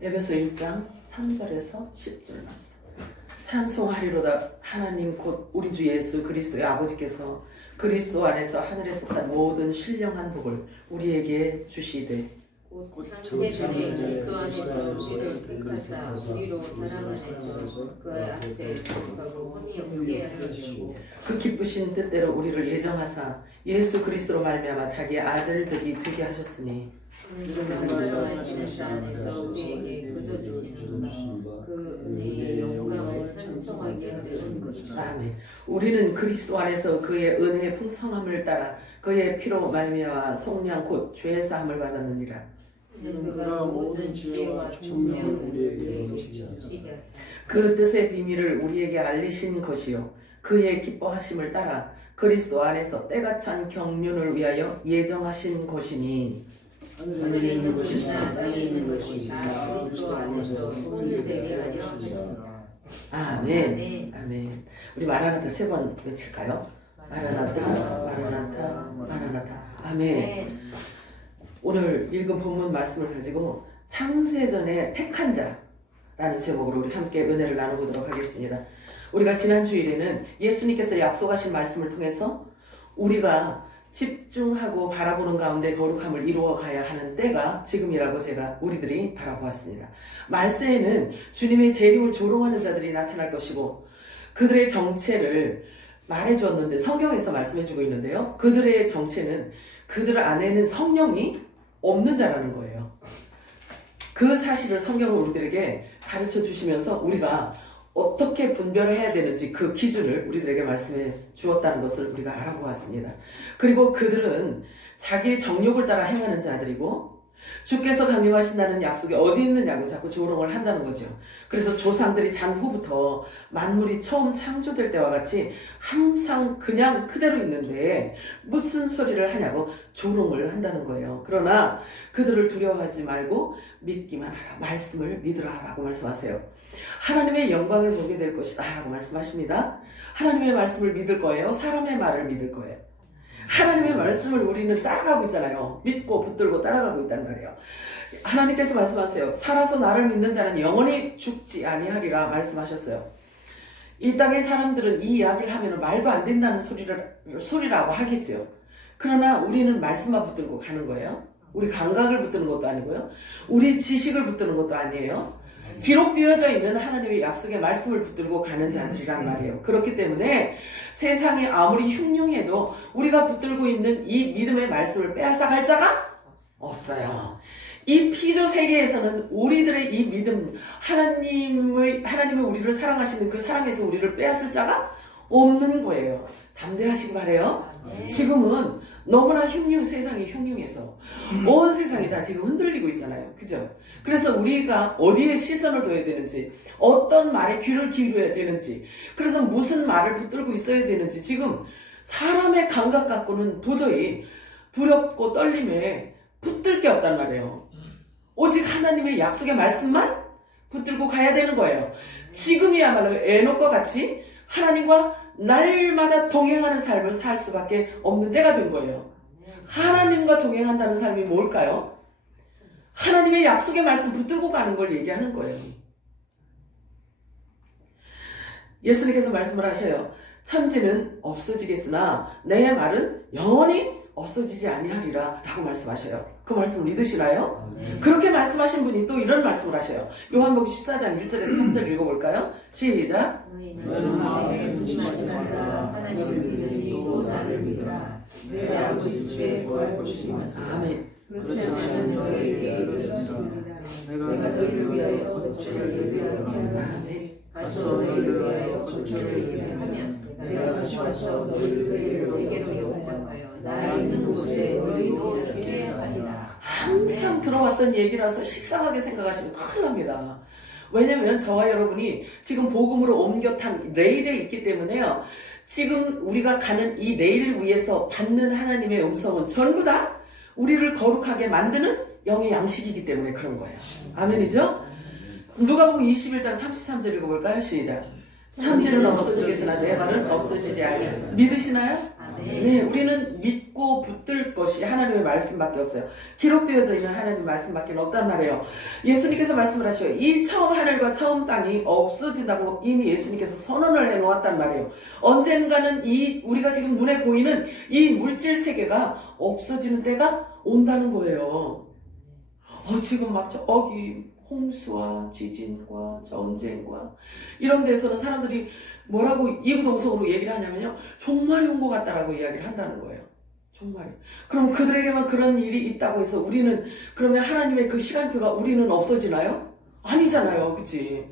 에베소 1장 3절에서 10절 말씀. 찬송하리로다 하나님 곧 우리 주 예수 그리스도의 아버지께서 그리스도 안에서 하늘에 속한 모든 신령한 복을 우리에게 주시되 곧 창세전에 그리스도 안에서 우리를 택하사 우리로 사랑 안에서 그 앞에 거룩하고 흠이 없게 하시고 그 기쁘신 뜻대로 우리를 예정하사 예수 그리스도로 말미암아 자기의 아들들이 되게 하셨으니 말씀하시는 자 안에서 우리에게 거저 주시는 그 은혜의 영광을 찬송하게 하려는 것이다. 아멘. 우리는 그리스도 안에서 그의 은혜의 풍성함을 따라 그의 피로 말미암아 속량 곧 죄 사함을 받았느니라. 그가 모든 지혜와 총명을 우리에게 주시리라. 그 뜻의 비밀을 우리에게 알리신 것이요 그의 기뻐하심을 따라 그리스도 안에서 때가 찬 경륜을 위하여 예정하신 것이니 하늘에 있는 것이나 땅에 있는 것이 다 그리스도 안에서 통일되게 하려 하시니라. 아멘. 아멘. 우리 마라나타 3번 외칠까요? 마라나타 마라나타 마라나타. 아멘. 오늘 읽은 본문 말씀을 가지고 창세전에 택한 자라는 제목으로 우리 함께 은혜를 나눠보도록 하겠습니다. 우리가 지난 주일에는 예수님께서 약속하신 말씀을 통해서 우리가 집중하고 바라보는 가운데 거룩함을 이루어 가야 하는 때가 지금이라고 우리들이 바라보았습니다. 말세에는 주님의 재림을 조롱하는 자들이 나타날 것이고 그들의 정체를 말해주었는데 성경에서 말씀해주고 있는데요. 그들의 정체는 그들 안에는 성령이 없는 자라는 거예요. 그 사실을 성경은 우리들에게 가르쳐 주시면서 우리가 어떻게 분별을 해야 되는지 그 기준을 우리들에게 말씀해 주었다는 것을 우리가 알아보았습니다. 그리고 그들은 자기의 정욕을 따라 행하는 자들이고 주께서 강림하신다는 약속이 어디 있느냐고 자꾸 조롱을 한다는 거죠. 그래서 조상들이 잔 후부터 만물이 처음 창조될 때와 같이 항상 그냥 그대로 있는데 무슨 소리를 하냐고 조롱을 한다는 거예요. 그러나 그들을 두려워하지 말고 믿기만 하라. 말씀을 믿으라 라고 말씀하세요. 하나님의 영광을 보게 될 것이다 라고 말씀하십니다. 하나님의 말씀을 믿을 거예요? 사람의 말을 믿을 거예요? 하나님의 말씀을 우리는 따라가고 있잖아요. 믿고 붙들고 따라가고 있단 말이에요. 하나님께서 말씀하세요. 살아서 나를 믿는 자는 영원히 죽지 아니하리라 말씀하셨어요. 이 땅의 사람들은 이 이야기를 하면 말도 안 된다는 소리라고 하겠죠. 그러나 우리는 말씀만 붙들고 가는 거예요. 우리 감각을 붙드는 것도 아니고요. 우리 지식을 붙드는 것도 아니에요. 기록되어져 있는 하나님의 약속의 말씀을 붙들고 가는 자들이란 말이에요. 그렇기 때문에 세상이 아무리 흉흉해도 우리가 붙들고 있는 이 믿음의 말씀을 빼앗아 갈 자가 없어요. 이 피조 세계에서는 우리들의 이 믿음, 하나님의 우리를 사랑하시는 그 사랑에서 우리를 빼앗을 자가 없는 거예요. 담대하시기 바래요. 지금은 너무나 세상이 흉흉해서 온 세상이 다 지금 흔들리고 있잖아요. 그죠? 그래서 우리가 어디에 시선을 둬야 되는지, 어떤 말에 귀를 기울여야 되는지, 그래서 무슨 말을 붙들고 있어야 되는지 지금 사람의 감각 갖고는 도저히 두렵고 떨림에 붙들 게 없단 말이에요. 오직 하나님의 약속의 말씀만 붙들고 가야 되는 거예요. 지금이야말로 에녹과 같이 하나님과 날마다 동행하는 삶을 살 수밖에 없는 때가 된 거예요. 하나님과 동행한다는 삶이 뭘까요? 하나님의 약속의 말씀 붙들고 가는 걸 얘기하는 거예요. 예수님께서 말씀을 하셔요. 천지는 없어지겠으나 내 말은 영원히 없어지지 아니하리라 라고 말씀하셔요. 그 말씀을 믿으시나요? 그렇게 말씀하신 분이 또 이런 말씀을 하셔요. 요한복음 14장 1절에서 3절 읽어볼까요? 시작. 너는 마음에 근심하지 말라. 하나님을 믿으니 또 나를 믿으라. 내 아버지 집에 구할 곳이 많다. 아멘. 그렇지 않으면 너희에게 이르렀습니다. 내가 너희를 위하여 거처를 예비하게 하라. 아멘. 가서 너희를 위하여 거처를 예비하면 내가 다시 와서 너희를 너희에게로 영접하여 나 있는 곳에 너희도 있게 하리라. 항상 들어왔던 얘기라서 식상하게 생각하시면 큰일 납니다. 왜냐면 저와 여러분이 지금 복음으로 옮겨 탄 레일에 있기 때문에요. 지금 우리가 가는 이 레일 위에서 받는 하나님의 음성은 전부 다 우리를 거룩하게 만드는 영의 양식이기 때문에 그런 거예요. 아멘이죠? 누가복음 21장 33절 읽어볼까요? 시작. 천지는 없어지겠으나 내 말은 없어지지 아니하리라. 믿으시나요? 네, 우리는 믿고 붙들 것이 하나님의 말씀밖에 없어요. 기록되어져 있는 하나님의 말씀밖에 없단 말이에요. 예수님께서 말씀을 하셔요. 이 처음 하늘과 처음 땅이 없어진다고 이미 예수님께서 선언을 해놓았단 말이에요. 언젠가는 우리가 지금 눈에 보이는 이 물질 세계가 없어지는 때가 온다는 거예요. 지금 막 저기 홍수와 지진과 전쟁과 이런 데서는 사람들이 뭐라고 이구동성으로 얘기를 하냐면요, 종말이 온 것 같다라고 이야기를 한다는 거예요. 종말이. 그럼 그들에게만 그런 일이 있다고 해서 우리는, 그러면 하나님의 그 시간표가 우리는 없어지나요? 아니잖아요. 그치?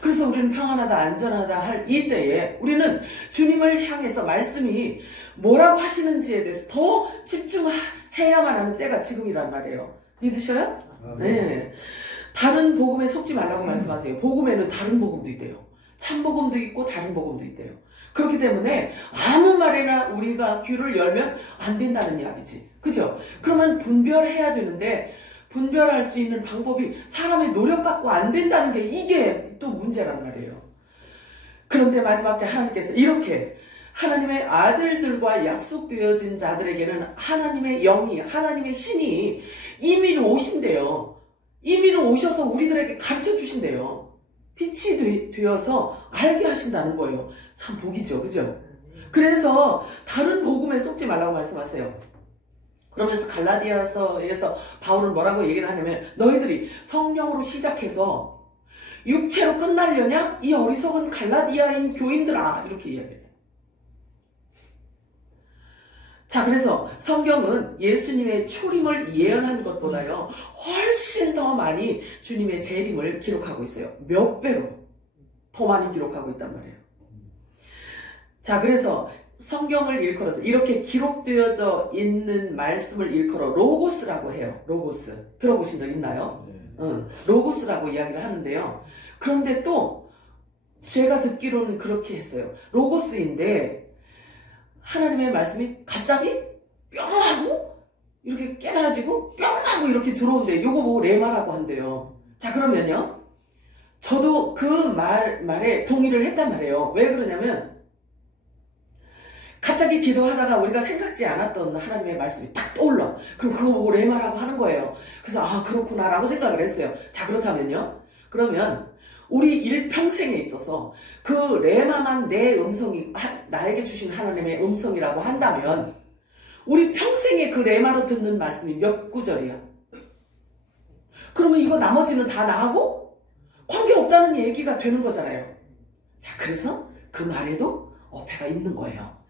그래서 우리는 평안하다 안전하다 할 이때에 우리는 주님을 향해서 말씀이 뭐라고 하시는지에 대해서 더 집중해야만 하는 때가 지금이란 말이에요. 믿으셔요? 네. 다른 복음에 속지 말라고 말씀하세요. 복음에는 다른 복음도 있대요. 참복음도 있고 다른 복음도 있대요. 그렇기 때문에 아무 말이나 우리가 귀를 열면 안 된다는 이야기지. 그죠? 그러면 분별해야 되는데 분별할 수 있는 방법이 사람의 노력 갖고 안 된다는 게 이게 또 문제란 말이에요. 그런데 마지막 때 하나님께서 이렇게 하나님의 아들들과 약속되어진 자들에게는 하나님의 영이, 하나님의 신이 임의로 오신대요. 임의로 오셔서 우리들에게 가르쳐 주신대요. 빛이 되어서 알게 하신다는 거예요. 참 복이죠. 그죠? 그래서 다른 복음에 속지 말라고 말씀하세요. 그러면서 갈라디아서에서 바울은 뭐라고 얘기를 하냐면, 너희들이 성령으로 시작해서 육체로 끝나려냐? 이 어리석은 갈라디아인 교인들아, 이렇게 이야기해요. 자, 그래서 성경은 예수님의 초림을 예언한 것보다요 훨씬 더 많이 주님의 재림을 기록하고 있어요. 몇 배로 더 많이 기록하고 있단 말이에요. 자, 그래서 성경을 일컬어서 이렇게 기록되어져 있는 말씀을 일컬어 로고스라고 해요. 로고스. 들어보신 적 있나요? 로고스라고 이야기를 하는데요. 그런데 또 제가 듣기로는 그렇게 했어요. 로고스인데 하나님의 말씀이 갑자기 뿅 하고 이렇게 깨달아지고 뿅 하고 이렇게 들어온대. 요거 보고 레마라고 한대요. 자, 그러면요, 저도 그 말에 동의를 했단 말이에요. 왜 그러냐면 갑자기 기도하다가 우리가 생각지 않았던 하나님의 말씀이 딱 떠올라. 그럼 그거 보고 레마라고 하는 거예요. 그래서 그렇구나 라고 생각을 했어요. 자, 그렇다면요, 그러면 우리 일평생에 있어서 그 레마만 내 음성이, 나에게 주신 하나님의 음성이라고 한다면 우리 평생에 그 레마로 듣는 말씀이 몇 구절이야? 그러면 이거 나머지는 다 나하고 관계없다는 얘기가 되는 거잖아요. 자, 그래서 그 말에도 어폐가 있는 거예요.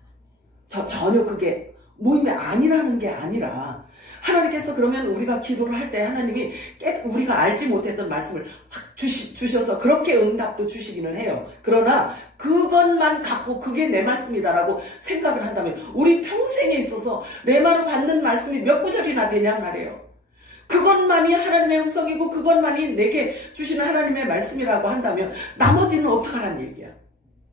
전혀 그게 모임이 아니라는 게 아니라, 하나님께서 그러면 우리가 기도를 할 때 하나님이 우리가 알지 못했던 말씀을 확 주셔서 그렇게 응답도 주시기는 해요. 그러나 그것만 갖고 그게 내 말씀이다라고 생각을 한다면 우리 평생에 있어서 레마로 받는 말씀이 몇 구절이나 되냔 말이에요. 그것만이 하나님의 음성이고 그것만이 내게 주시는 하나님의 말씀이라고 한다면 나머지는 어떡하라는 얘기야.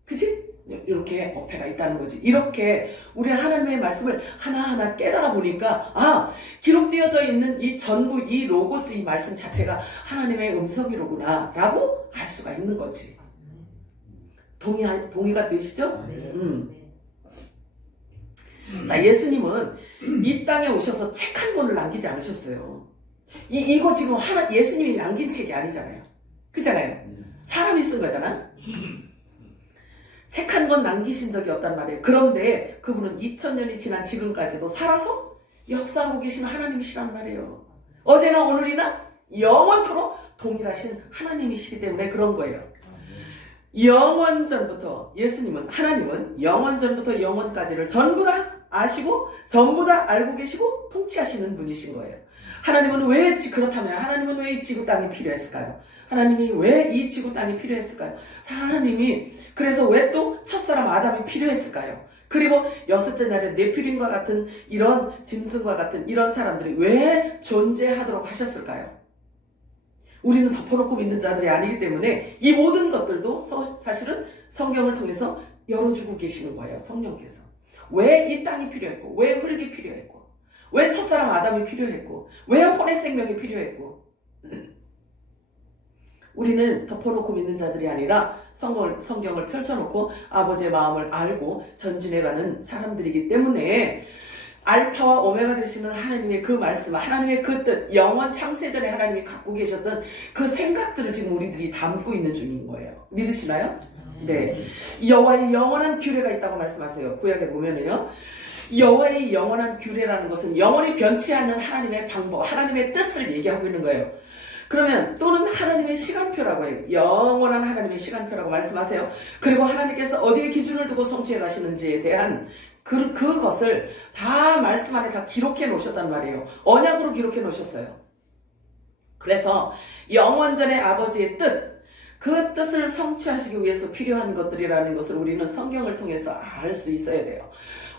그치? 이렇게 어폐가 있다는 거지. 이렇게 우리는 하나님의 말씀을 하나하나 깨달아 보니까 기록되어져 있는 이 전부 이 로고스 이 말씀 자체가 하나님의 음성이로구나 라고 알 수가 있는 거지. 동의가 되시죠? 자, 예수님은 이 땅에 오셔서 책 한 권을 남기지 않으셨어요. 이거 지금 예수님이 남긴 책이 아니잖아요. 그렇잖아요. 사람이 쓴 거잖아. 책 한 권 남기신 적이 없단 말이에요. 그런데 그분은 2000년이 지난 지금까지도 살아서 역사하고 계신 하나님이시란 말이에요. 어제나 오늘이나 영원토록 동일하신 하나님이시기 때문에 그런 거예요. 영원전부터 하나님은 영원전부터 영원까지를 전부 다 아시고 전부 다 알고 계시고 통치하시는 분이신 거예요. 그렇다면 하나님은 왜 이 지구 땅이 필요했을까요? 하나님이 왜 이 지구 땅이 필요했을까요? 하나님이 그래서 왜 또 첫사람 아담이 필요했을까요? 그리고 여섯째 날에 네피림과 같은 이런 짐승과 같은 이런 사람들이 왜 존재하도록 하셨을까요? 우리는 덮어놓고 믿는 자들이 아니기 때문에 이 모든 것들도 사실은 성경을 통해서 열어주고 계시는 거예요. 성령께서. 왜 이 땅이 필요했고, 왜 흙이 필요했고, 왜 첫사람 아담이 필요했고, 왜 혼의 생명이 필요했고. 우리는 덮어놓고 믿는 자들이 아니라 성경을 펼쳐놓고 아버지의 마음을 알고 전진해가는 사람들이기 때문에 알파와 오메가 되시는 하나님의 그 말씀, 하나님의 그 뜻, 영원 창세전에 하나님이 갖고 계셨던 그 생각들을 지금 우리들이 담고 있는 중인 거예요. 믿으시나요? 네. 여호와의 영원한 규례가 있다고 말씀하세요. 구약에 보면은요. 여호와의 영원한 규례라는 것은 영원히 변치 않는 하나님의 방법, 하나님의 뜻을 얘기하고 있는 거예요. 그러면 또는 하나님의 시간표라고 해요. 영원한 하나님의 시간표라고 말씀하세요. 그리고 하나님께서 어디에 기준을 두고 성취해 가시는지에 대한 그것을 다 말씀 안에 다 기록해 놓으셨단 말이에요. 언약으로 기록해 놓으셨어요. 그래서 영원전의 아버지의 뜻, 그 뜻을 성취하시기 위해서 필요한 것들이라는 것을 우리는 성경을 통해서 알 수 있어야 돼요.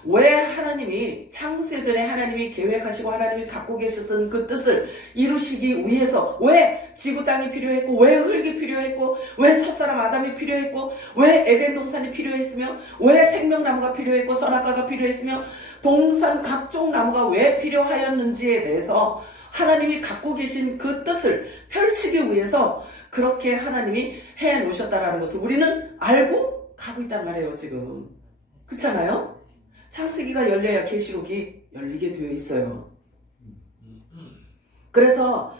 왜 하나님이 창세전에 하나님이 계획하시고 하나님이 갖고 계셨던 그 뜻을 이루시기 위해서 왜 지구 땅이 필요했고 왜 흙이 필요했고 왜 첫사람 아담이 필요했고 왜 에덴 동산이 필요했으며 왜 생명나무가 필요했고 선악과가 필요했으며 동산 각종 나무가 왜 필요하였는지에 대해서 하나님이 갖고 계신 그 뜻을 펼치기 위해서 그렇게 하나님이 해 놓으셨다는 것을 우리는 알고 가고 있단 말이에요. 지금 그렇잖아요? 창세기가 열려야 계시록이 열리게 되어 있어요. 그래서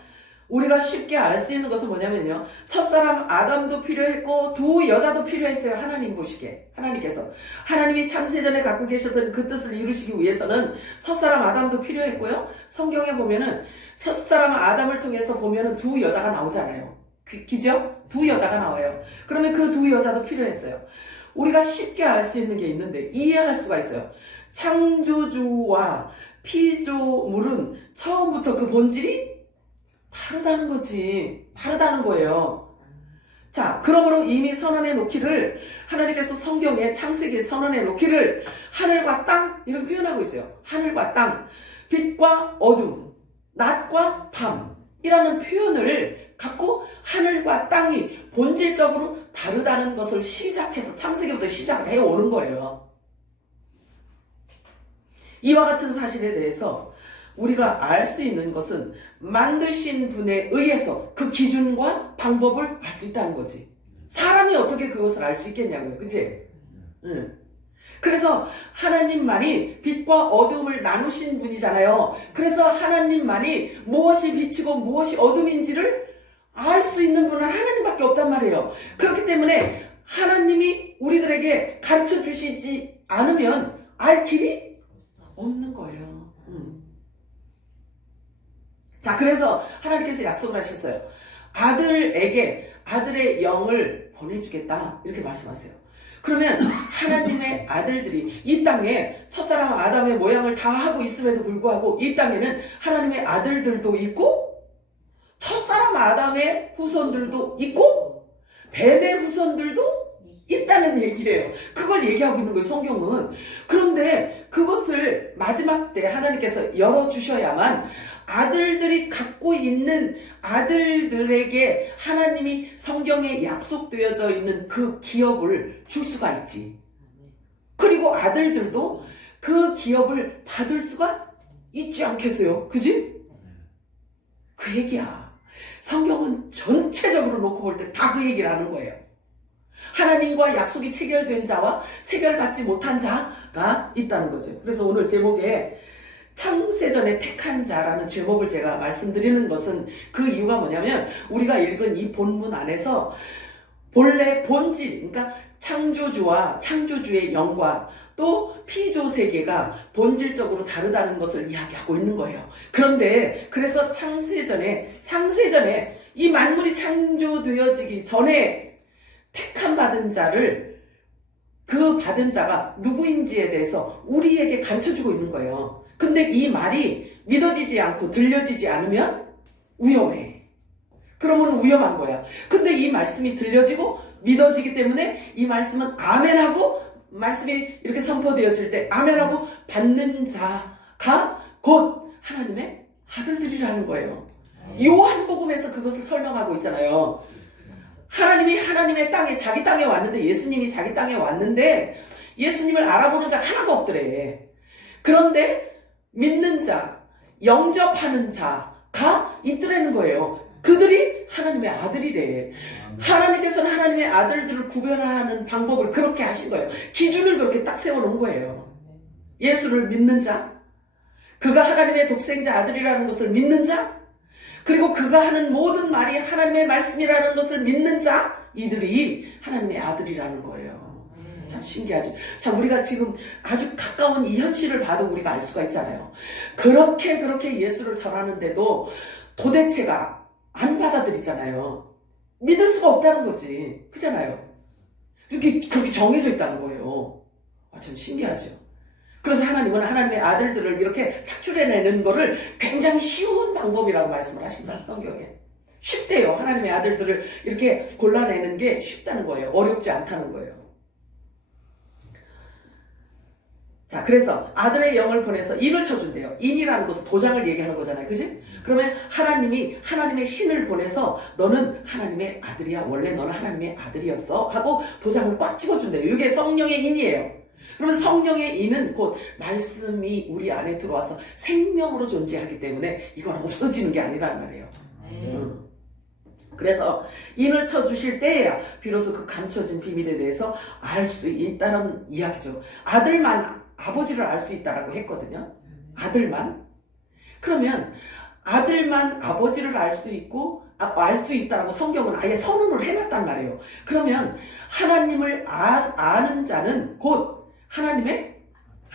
우리가 쉽게 알 수 있는 것은 뭐냐면요. 첫사람 아담도 필요했고 두 여자도 필요했어요. 하나님 보시기에. 하나님께서. 하나님이 창세전에 갖고 계셨던 그 뜻을 이루시기 위해서는 첫사람 아담도 필요했고요. 성경에 보면은 첫사람 아담을 통해서 보면은 두 여자가 나오잖아요. 그죠? 두 여자가 나와요. 그러면 그 두 여자도 필요했어요. 우리가 쉽게 알 수 있는 게 있는데 이해할 수가 있어요. 창조주와 피조물은 처음부터 그 본질이 다르다는 거지. 다르다는 거예요. 자, 그러므로 이미 선언해 놓기를 하나님께서 성경에 창세기에 선언해 놓기를 하늘과 땅 이렇게 표현하고 있어요. 하늘과 땅, 빛과 어둠, 낮과 밤이라는 표현을 갖고 하늘과 땅이 본질적으로 다르다는 것을 시작해서 창세기부터 시작을 해오는 거예요. 이와 같은 사실에 대해서 우리가 알 수 있는 것은 만드신 분에 의해서 그 기준과 방법을 알 수 있다는 거지. 사람이 어떻게 그것을 알 수 있겠냐고요. 그치? 응. 그래서 하나님만이 빛과 어둠을 나누신 분이잖아요. 그래서 하나님만이 무엇이 빛이고 무엇이 어둠인지를 알 수 있는 분은 하나님밖에 없단 말이에요. 그렇기 때문에 하나님이 우리들에게 가르쳐 주시지 않으면 알 길이 없는 거예요. 자, 그래서 하나님께서 약속을 하셨어요. 아들에게 아들의 영을 보내주겠다 이렇게 말씀하세요. 그러면 하나님의 아들들이 이 땅에 첫사람 아담의 모양을 다 하고 있음에도 불구하고 이 땅에는 하나님의 아들들도 있고 첫사람 아담의 후손들도 있고 뱀의 후손들도 있다는 얘기예요. 그걸 얘기하고 있는 거예요, 성경은. 그런데 그것을 마지막 때 하나님께서 열어주셔야만 아들들이 갖고 있는 아들들에게 하나님이 성경에 약속되어져 있는 그 기업을 줄 수가 있지. 그리고 아들들도 그 기업을 받을 수가 있지 않겠어요? 그지? 그 얘기야. 성경은 전체적으로 놓고 볼 때 다 그 얘기를 하는 거예요. 하나님과 약속이 체결된 자와 체결받지 못한 자가 있다는 거죠. 그래서 오늘 제목에 창세전에 택한 자라는 제목을 제가 말씀드리는 것은 그 이유가 뭐냐면 우리가 읽은 이 본문 안에서 본래 본질, 그러니까 창조주와 창조주의 영과 또 피조 세계가 본질적으로 다르다는 것을 이야기하고 있는 거예요. 그런데 그래서 창세전에 이 만물이 창조되어지기 전에 택함 받은 자를 그 받은 자가 누구인지에 대해서 우리에게 가르쳐주고 있는 거예요. 근데 이 말이 믿어지지 않고 들려지지 않으면 위험해. 그러면 위험한 거야. 근데 이 말씀이 들려지고 믿어지기 때문에 이 말씀은 아멘하고 말씀이 이렇게 선포되어질 때 아멘하고 받는 자가 곧 하나님의 아들들이라는 거예요. 요한복음에서 그것을 설명하고 있잖아요. 하나님이 하나님의 땅에 자기 땅에 왔는데 예수님이 자기 땅에 왔는데 예수님을 알아보는 자가 하나도 없더래. 그런데 믿는 자, 영접하는 자가 있더라는 거예요. 그들이 하나님의 아들이래. 하나님께서는 하나님의 아들들을 구별하는 방법을 그렇게 하신 거예요. 기준을 그렇게 딱 세워놓은 거예요. 예수를 믿는 자, 그가 하나님의 독생자 아들이라는 것을 믿는 자, 그리고 그가 하는 모든 말이 하나님의 말씀이라는 것을 믿는 자, 이들이 하나님의 아들이라는 거예요. 참 신기하지. 자, 우리가 지금 아주 가까운 이 현실을 봐도 우리가 알 수가 있잖아요. 그렇게 예수를 전하는데도 도대체가 안 받아들이잖아요. 믿을 수가 없다는 거지. 그잖아요. 그렇게 정해져 있다는 거예요. 참 신기하죠. 그래서 하나님은 하나님의 아들들을 이렇게 착출해내는 거를 굉장히 쉬운 방법이라고 말씀을 하신다, 성경에. 쉽대요. 하나님의 아들들을 이렇게 골라내는 게 쉽다는 거예요. 어렵지 않다는 거예요. 자, 그래서 아들의 영을 보내서 인을 쳐준대요. 인이라는 것은 도장을 얘기하는 거잖아요. 그지? 그러면 하나님이 하나님의 신을 보내서 너는 하나님의 아들이야. 원래 너는 하나님의 아들이었어. 하고 도장을 꽉 찍어준대요. 이게 성령의 인이에요. 그러면 성령의 인은 곧 말씀이 우리 안에 들어와서 생명으로 존재하기 때문에 이건 없어지는 게 아니란 말이에요. 그래서 인을 쳐주실 때에야 비로소 그 감춰진 비밀에 대해서 알 수 있다는 이야기죠. 아들만 아버지를 알 수 있다라고 했거든요. 아들만. 그러면 아들만 아버지를 알 수 있고 알 수 있다라고 성경은 아예 선언을 해놨단 말이에요. 그러면 하나님을 아는 자는 곧 하나님의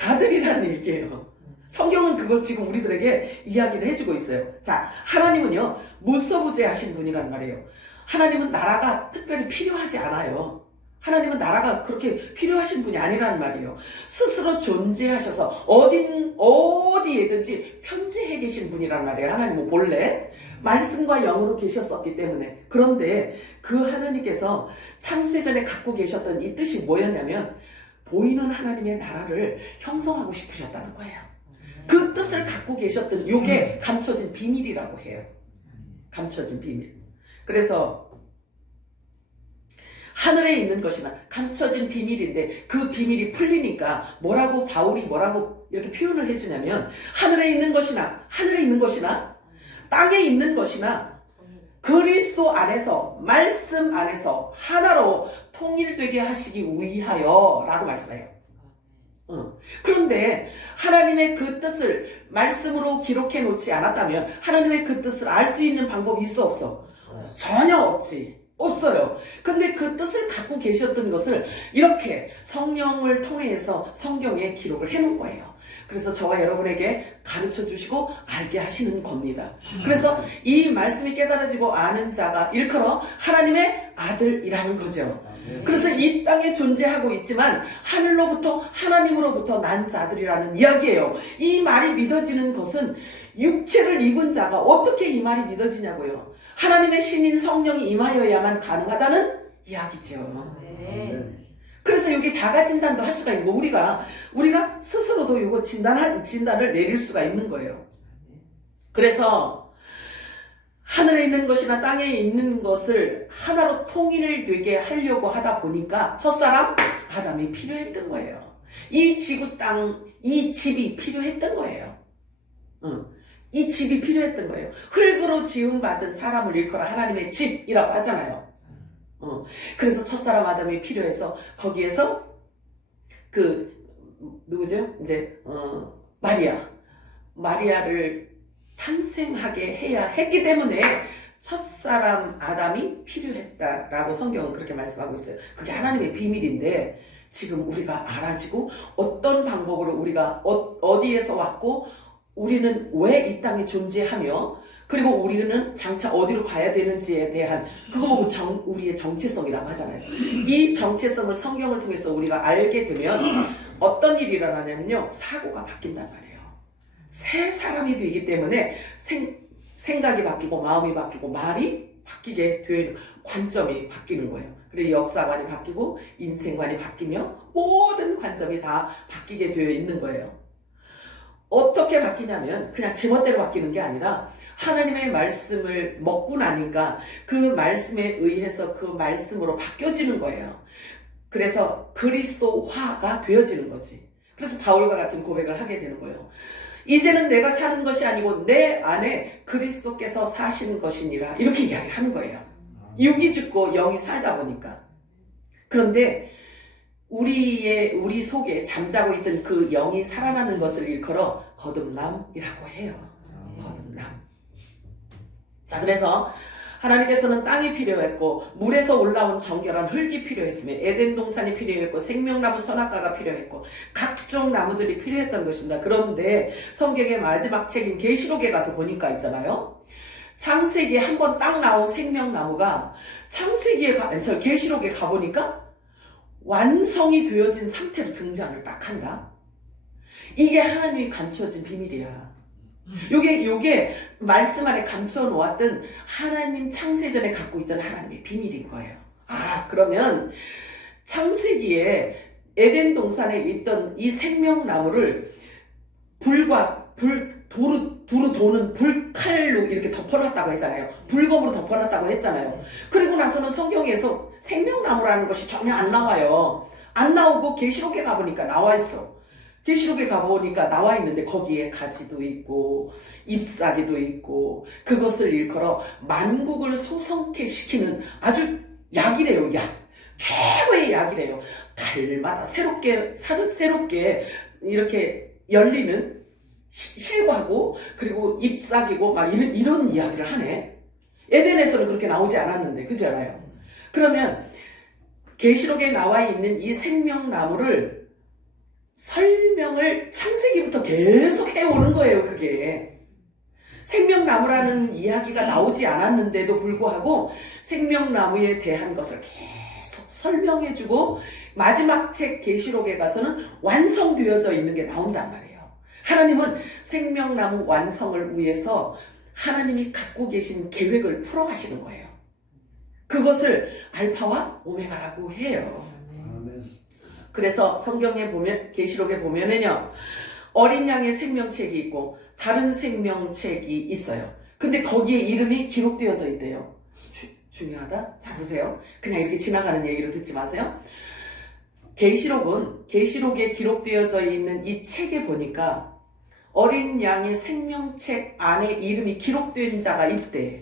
아들이라는 얘기예요. 성경은 그걸 지금 우리들에게 이야기를 해주고 있어요. 자, 하나님은요 무서부재하신 분이란 말이에요. 하나님은 나라가 특별히 필요하지 않아요. 하나님은 나라가 그렇게 필요하신 분이 아니라는 말이에요. 스스로 존재하셔서 어디에든지 편재해 계신 분이란 말이에요. 하나님은 본래 말씀과 영으로 계셨었기 때문에. 그런데 그 하나님께서 창세전에 갖고 계셨던 이 뜻이 뭐였냐면 보이는 하나님의 나라를 형성하고 싶으셨다는 거예요. 그 뜻을 갖고 계셨던 이게 감춰진 비밀이라고 해요. 감춰진 비밀. 그래서 하늘에 있는 것이나 감춰진 비밀인데 그 비밀이 풀리니까 바울이 뭐라고 이렇게 표현을 해주냐면 하늘에 있는 것이나 땅에 있는 것이나 그리스도 안에서 말씀 안에서 하나로 통일되게 하시기 위하여 라고 말씀해요. 그런데 하나님의 그 뜻을 말씀으로 기록해 놓지 않았다면 하나님의 그 뜻을 알 수 있는 방법이 있어 없어? 전혀 없어요. 근데 그 뜻을 갖고 계셨던 것을 이렇게 성령을 통해서 성경에 기록을 해놓은 거예요. 그래서 저와 여러분에게 가르쳐 주시고 알게 하시는 겁니다. 그래서 이 말씀이 깨달아지고 아는 자가 일컬어 하나님의 아들이라는 거죠. 그래서 이 땅에 존재하고 있지만 하늘로부터 하나님으로부터 난 자들이라는 이야기예요. 이 말이 믿어지는 것은 육체를 입은 자가 어떻게 이 말이 믿어지냐고요. 하나님의 신인 성령이 임하여야만 가능하다는 이야기죠. 그래서 여기 자가 진단도 할 수가 있고 우리가 스스로도 이거 진단을 내릴 수가 있는 거예요. 그래서 하늘에 있는 것이나 땅에 있는 것을 하나로 통일되게 하려고 하다 보니까 첫사람 아담이 필요했던 거예요. 이 지구 땅, 이 집이 필요했던 거예요. 이 집이 필요했던 거예요. 흙으로 지음받은 사람을 일컬어 하나님의 집이라고 하잖아요. 그래서 첫사람 아담이 필요해서 거기에서 누구죠? 이제 마리아를 탄생하게 해야 했기 때문에 첫사람 아담이 필요했다라고 성경은 그렇게 말씀하고 있어요. 그게 하나님의 비밀인데 지금 우리가 알아지고 어떤 방법으로 우리가 어디에서 왔고 우리는 왜 이 땅에 존재하며 그리고 우리는 장차 어디로 가야 되는지에 대한 그거 보고 우리의 정체성이라고 하잖아요. 이 정체성을 성경을 통해서 우리가 알게 되면 어떤 일이 일어나냐면요. 사고가 바뀐단 말이에요. 새 사람이 되기 때문에 생각이 바뀌고 마음이 바뀌고 말이 바뀌게 되는 관점이 바뀌는 거예요. 그리고 역사관이 바뀌고 인생관이 바뀌며 모든 관점이 다 바뀌게 되어 있는 거예요. 어떻게 바뀌냐면 그냥 제멋대로 바뀌는 게 아니라 하나님의 말씀을 먹고 나니까 그 말씀에 의해서 그 말씀으로 바뀌어지는 거예요. 그래서 그리스도화가 되어지는 거지. 그래서 바울과 같은 고백을 하게 되는 거예요. 이제는 내가 사는 것이 아니고 내 안에 그리스도께서 사시는 것이니라. 이렇게 이야기를 하는 거예요. 육이 죽고 영이 살다 보니까. 그런데 우리 속에 잠자고 있던 그 영이 살아나는 것을 일컬어 거듭남이라고 해요. 거듭남. 자, 그래서 하나님께서는 땅이 필요했고 물에서 올라온 정결한 흙이 필요했으며 에덴 동산이 필요했고 생명나무 선악과가 필요했고 각종 나무들이 필요했던 것입니다. 그런데 성경의 마지막 책인 계시록에 가서 보니까 있잖아요. 창세기에 한번 딱 나온 생명나무가 계시록에 가보니까 완성이 되어진 상태로 등장을 딱 한다. 이게 하나님이 감추어진 비밀이야. 요게 말씀 안에 감춰 놓았던 하나님 창세전에 갖고 있던 하나님의 비밀인 거예요. 그러면 창세기에 에덴 동산에 있던 이 생명나무를 두루 도는 불칼로 이렇게 덮어놨다고 했잖아요. 불검으로 덮어놨다고 했잖아요. 그리고 나서는 성경에서 생명나무라는 것이 전혀 안 나와요. 안 나오고 계시록에 가보니까 나와 있어. 계시록에 가보니까 나와 있는데 거기에 가지도 있고 잎사귀도 있고 그것을 일컬어 만국을 소성케 시키는 아주 약이래요. 약. 최고의 약이래요. 달마다 새롭게 이렇게 열리는 실과고 그리고 잎사귀고 막 이런 이야기를 하네. 에덴에서는 그렇게 나오지 않았는데 그렇잖아요. 그러면 계시록에 나와 있는 이 생명나무를 설명을 창세기부터 계속 해오는 거예요. 그게 생명나무라는 이야기가 나오지 않았는데도 불구하고 생명나무에 대한 것을 계속 설명해주고 마지막 책 계시록에 가서는 완성되어져 있는 게 나온단 말이에요. 하나님은 생명나무 완성을 위해서 하나님이 갖고 계신 계획을 풀어가시는 거예요. 그것을 알파와 오메가라고 해요. 그래서 성경에 보면 계시록에 보면은요 어린 양의 생명책이 있고 다른 생명책이 있어요. 근데 거기에 이름이 기록되어져 있대요. 중요하다. 자 보세요. 그냥 이렇게 지나가는 얘기로 듣지 마세요. 계시록에 기록되어져 있는 이 책에 보니까 어린 양의 생명책 안에 이름이 기록된 자가 있대.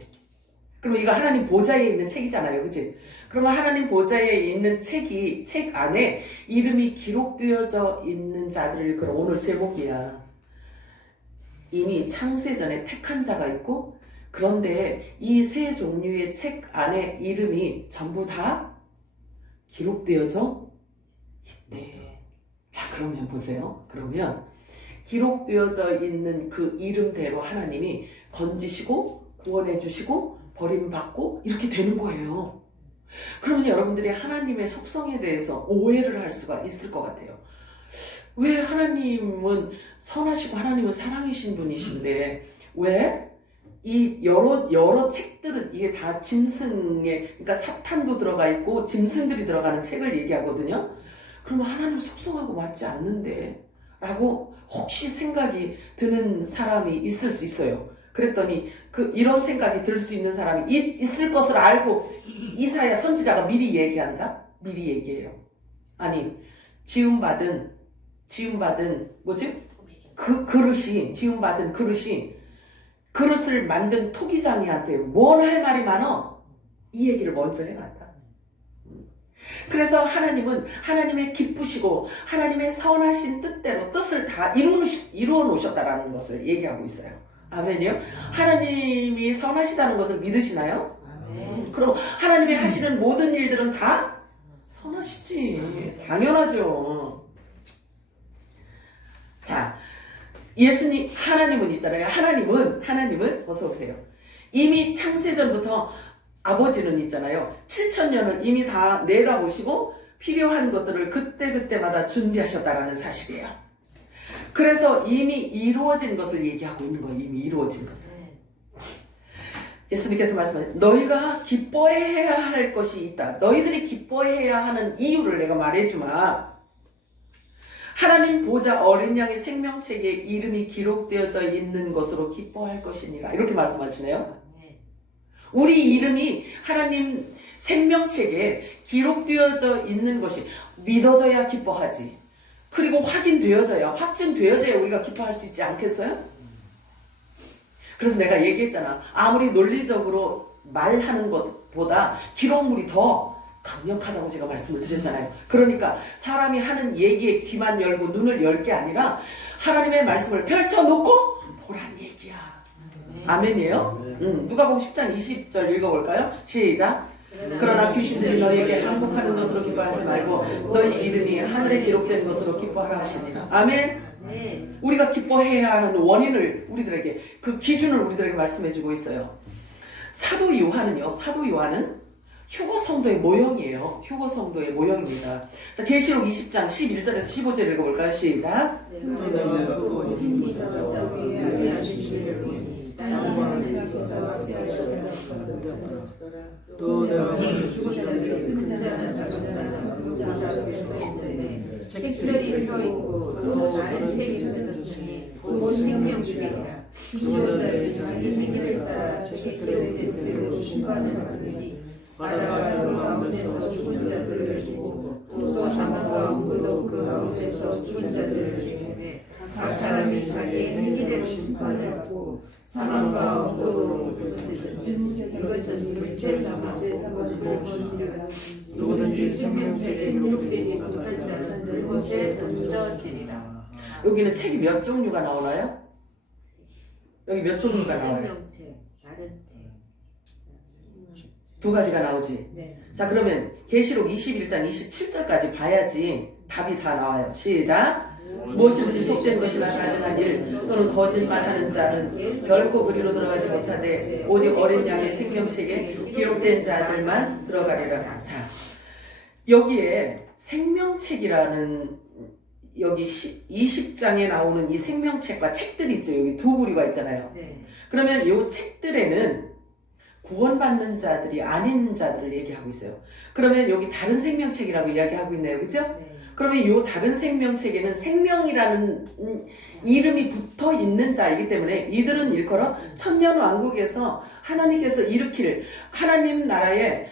그럼 이거 하나님 보좌에 있는 책이잖아요. 그치? 그러면 하나님 보좌에 있는 책 안에 이름이 기록되어져 있는 자들을 그럼 오늘 제목이야. 이미 창세전에 택한 자가 있고 그런데 이 세 종류의 책 안에 이름이 전부 다 기록되어져 있대. 자 그러면 보세요. 그러면 기록되어져 있는 그 이름대로 하나님이 건지시고 구원해 주시고 버림받고 이렇게 되는 거예요. 그러면 여러분들이 하나님의 속성에 대해서 오해를 할 수가 있을 것 같아요. 왜 하나님은 선하시고 하나님은 사랑이신 분이신데 왜 이 여러 책들은 이게 다 짐승에 그러니까 사탄도 들어가 있고 짐승들이 들어가는 책을 얘기하거든요. 그러면 하나님 속성하고 맞지 않는데 라고 혹시 생각이 드는 사람이 있을 수 있어요. 그랬더니 이런 생각이 들 수 있는 사람이 있을 것을 알고 이사야 선지자가 미리 얘기한다? 미리 얘기해요. 아니 지음받은 뭐지? 지음받은 그릇을 만든 토기장이한테 뭔 할 말이 많어? 이 얘기를 먼저 해놨다. 그래서 하나님은 하나님의 기쁘시고 하나님의 선하신 뜻대로 뜻을 다 이루어 놓으셨다라는 것을 얘기하고 있어요. 아멘이요? 하나님이 선하시다는 것을 믿으시나요? 아멘. 그럼 하나님이 하시는 모든 일들은 다 선하시지. 당연하죠. 자, 하나님은 있잖아요. 하나님은 어서 오세요. 이미 창세전부터 아버지는 있잖아요. 7,000년을 이미 다 내다보시고 필요한 것들을 그때그때마다 준비하셨다라는 사실이에요. 그래서 이미 이루어진 것을 얘기하고 있는 거예요. 이미 이루어진 것을. 예수님께서 말씀하셨어요. 너희가 기뻐해야 할 것이 있다. 너희들이 기뻐해야 하는 이유를 내가 말해주마. 하나님 보좌 어린 양의 생명책에 이름이 기록되어져 있는 것으로 기뻐할 것이니라. 이렇게 말씀하시네요. 우리 이름이 하나님 생명책에 기록되어져 있는 것이 믿어져야 기뻐하지. 그리고 확인되어져야, 확증되어져야 우리가 기뻐할 수 있지 않겠어요? 그래서 내가 얘기했잖아. 아무리 논리적으로 말하는 것보다 기록물이 더 강력하다고 제가 말씀을 드렸잖아요. 그러니까 사람이 하는 얘기에 귀만 열고 눈을 열 게 아니라 하나님의 말씀을 펼쳐놓고 보란 얘기야. 아멘이에요? 누가복음 10장 20절 읽어볼까요? 시작. 그러나 귀신들이 너희에게 항복하는 것으로 기뻐하지 말고 너희 이름이 하늘에 기록된 것으로 기뻐하라 하시니라. 아멘. 우리가 기뻐해야 하는 원인을 우리들에게, 그 기준을 우리들에게 말씀해주고 있어요. 사도 요한은 휴거 성도의 모형이에요. 휴거 성도의 모형입니다. 자, 계시록 20장 11절에서 15절 읽어볼까요? 시작. 또 내가 죽으신 책들이 펴있고 또 다른 책이 있었으니 곧 생명책이라. 죽은 자들이 자기 행위를 따라 책에 기록된 대로 심판을 받으니 바다가 그 가운데서 죽은 자들을 주고 또 사망 가운데도 그 가운데서 죽은 자들을 주는데 각 사람이 자기의 행위대로 심판을 받고 사망 가운데로 이것은 불체 사망 것이라. 누구든지 생명책에 기록되지 못한 자는 그곳에 던져지리라. 여기는 책이 몇 종류가 나오나요? 여기 몇 종류가 나와요? 생명책, 다른 책. 두 가지가 나오지. 네. 자, 그러면 계시록 21장 27절까지 봐야지 답이 다 나와요. 시작. 무엇이든지 속된 것이나 가증한 일 또는 거짓말하는 자는 결코 그리로 들어가지 못하되 오직 어린 양의 생명책에 기록된 자들만 들어가리라. 자, 여기에 생명책이라는, 여기 20장에 나오는 이 생명책과 책들이 있죠. 여기 두 부류가 있잖아요. 네. 그러면 이 책들에는 구원받는 자들이 아닌 자들을 얘기하고 있어요. 그러면 여기 다른 생명책이라고 이야기하고 있네요. 그죠? 네. 그러면 이 다른 생명책에는 생명이라는 이름이 붙어 있는 자이기 때문에 이들은 일컬어 천년왕국에서 하나님께서 일으킬 하나님 나라의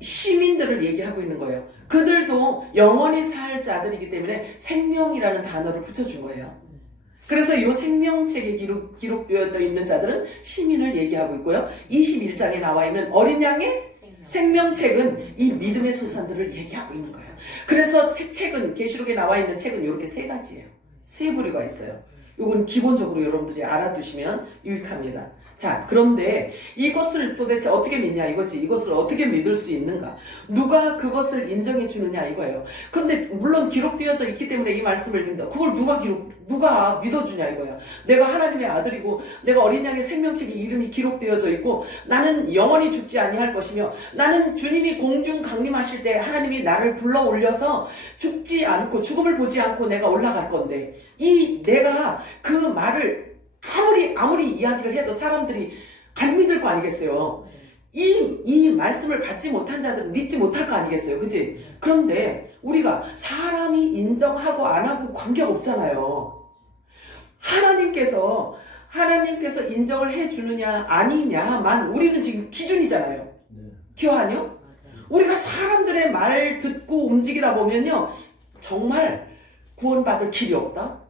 시민들을 얘기하고 있는 거예요. 그들도 영원히 살 자들이기 때문에 생명이라는 단어를 붙여준 거예요. 그래서 이 생명책에 기록되어져 있는 자들은 시민을 얘기하고 있고요. 21장에 나와 있는 어린 양의 생명책은 이 믿음의 소산들을 얘기하고 있는 거예요. 그래서 새 책은, 계시록에 나와 있는 책은 이렇게 세 가지예요. 세 부류가 있어요. 이건 기본적으로 여러분들이 알아두시면 유익합니다. 자, 그런데 이것을 도대체 어떻게 믿냐 이거지. 이것을 어떻게 믿을 수 있는가? 누가 그것을 인정해 주느냐 이거예요. 그런데 물론 기록되어져 있기 때문에 이 말씀을 믿는다. 그걸 누가 믿어주냐 이거야. 내가 하나님의 아들이고 내가 어린 양의 생명책에 이름이 기록되어져 있고 나는 영원히 죽지 아니할 것이며 나는 주님이 공중 강림하실 때 하나님이 나를 불러 올려서 죽지 않고 죽음을 보지 않고 내가 올라갈 건데 이 내가 그 말을 아무리 이야기를 해도 사람들이 안 믿을 거 아니겠어요. 이 말씀을 받지 못한 자들은 믿지 못할 거 아니겠어요. 그치? 그런데 우리가 사람이 인정하고 안 하고 관계가 없잖아요. 하나님께서 인정을 해주느냐 아니냐만 우리는 지금 기준이잖아요. 기억하냐? 우리가 사람들의 말 듣고 움직이다 보면요 정말 구원받을 길이 없다.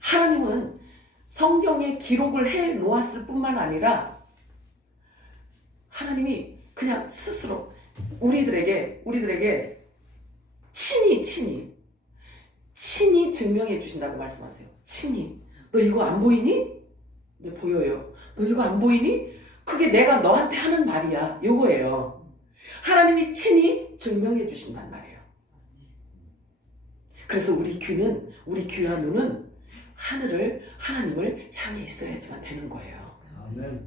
하나님은 성경에 기록을 해 놓았을 뿐만 아니라 하나님이 그냥 스스로 우리들에게 친히 증명해 주신다고 말씀하세요. 친히. 너 이거 안 보이니? 네, 보여요. 너 이거 안 보이니? 그게 내가 너한테 하는 말이야. 요거예요. 하나님이 친히 증명해 주신단 말이에요. 그래서 우리 귀와 눈은 하나님을 향해 있어야지만 되는 거예요. 아멘.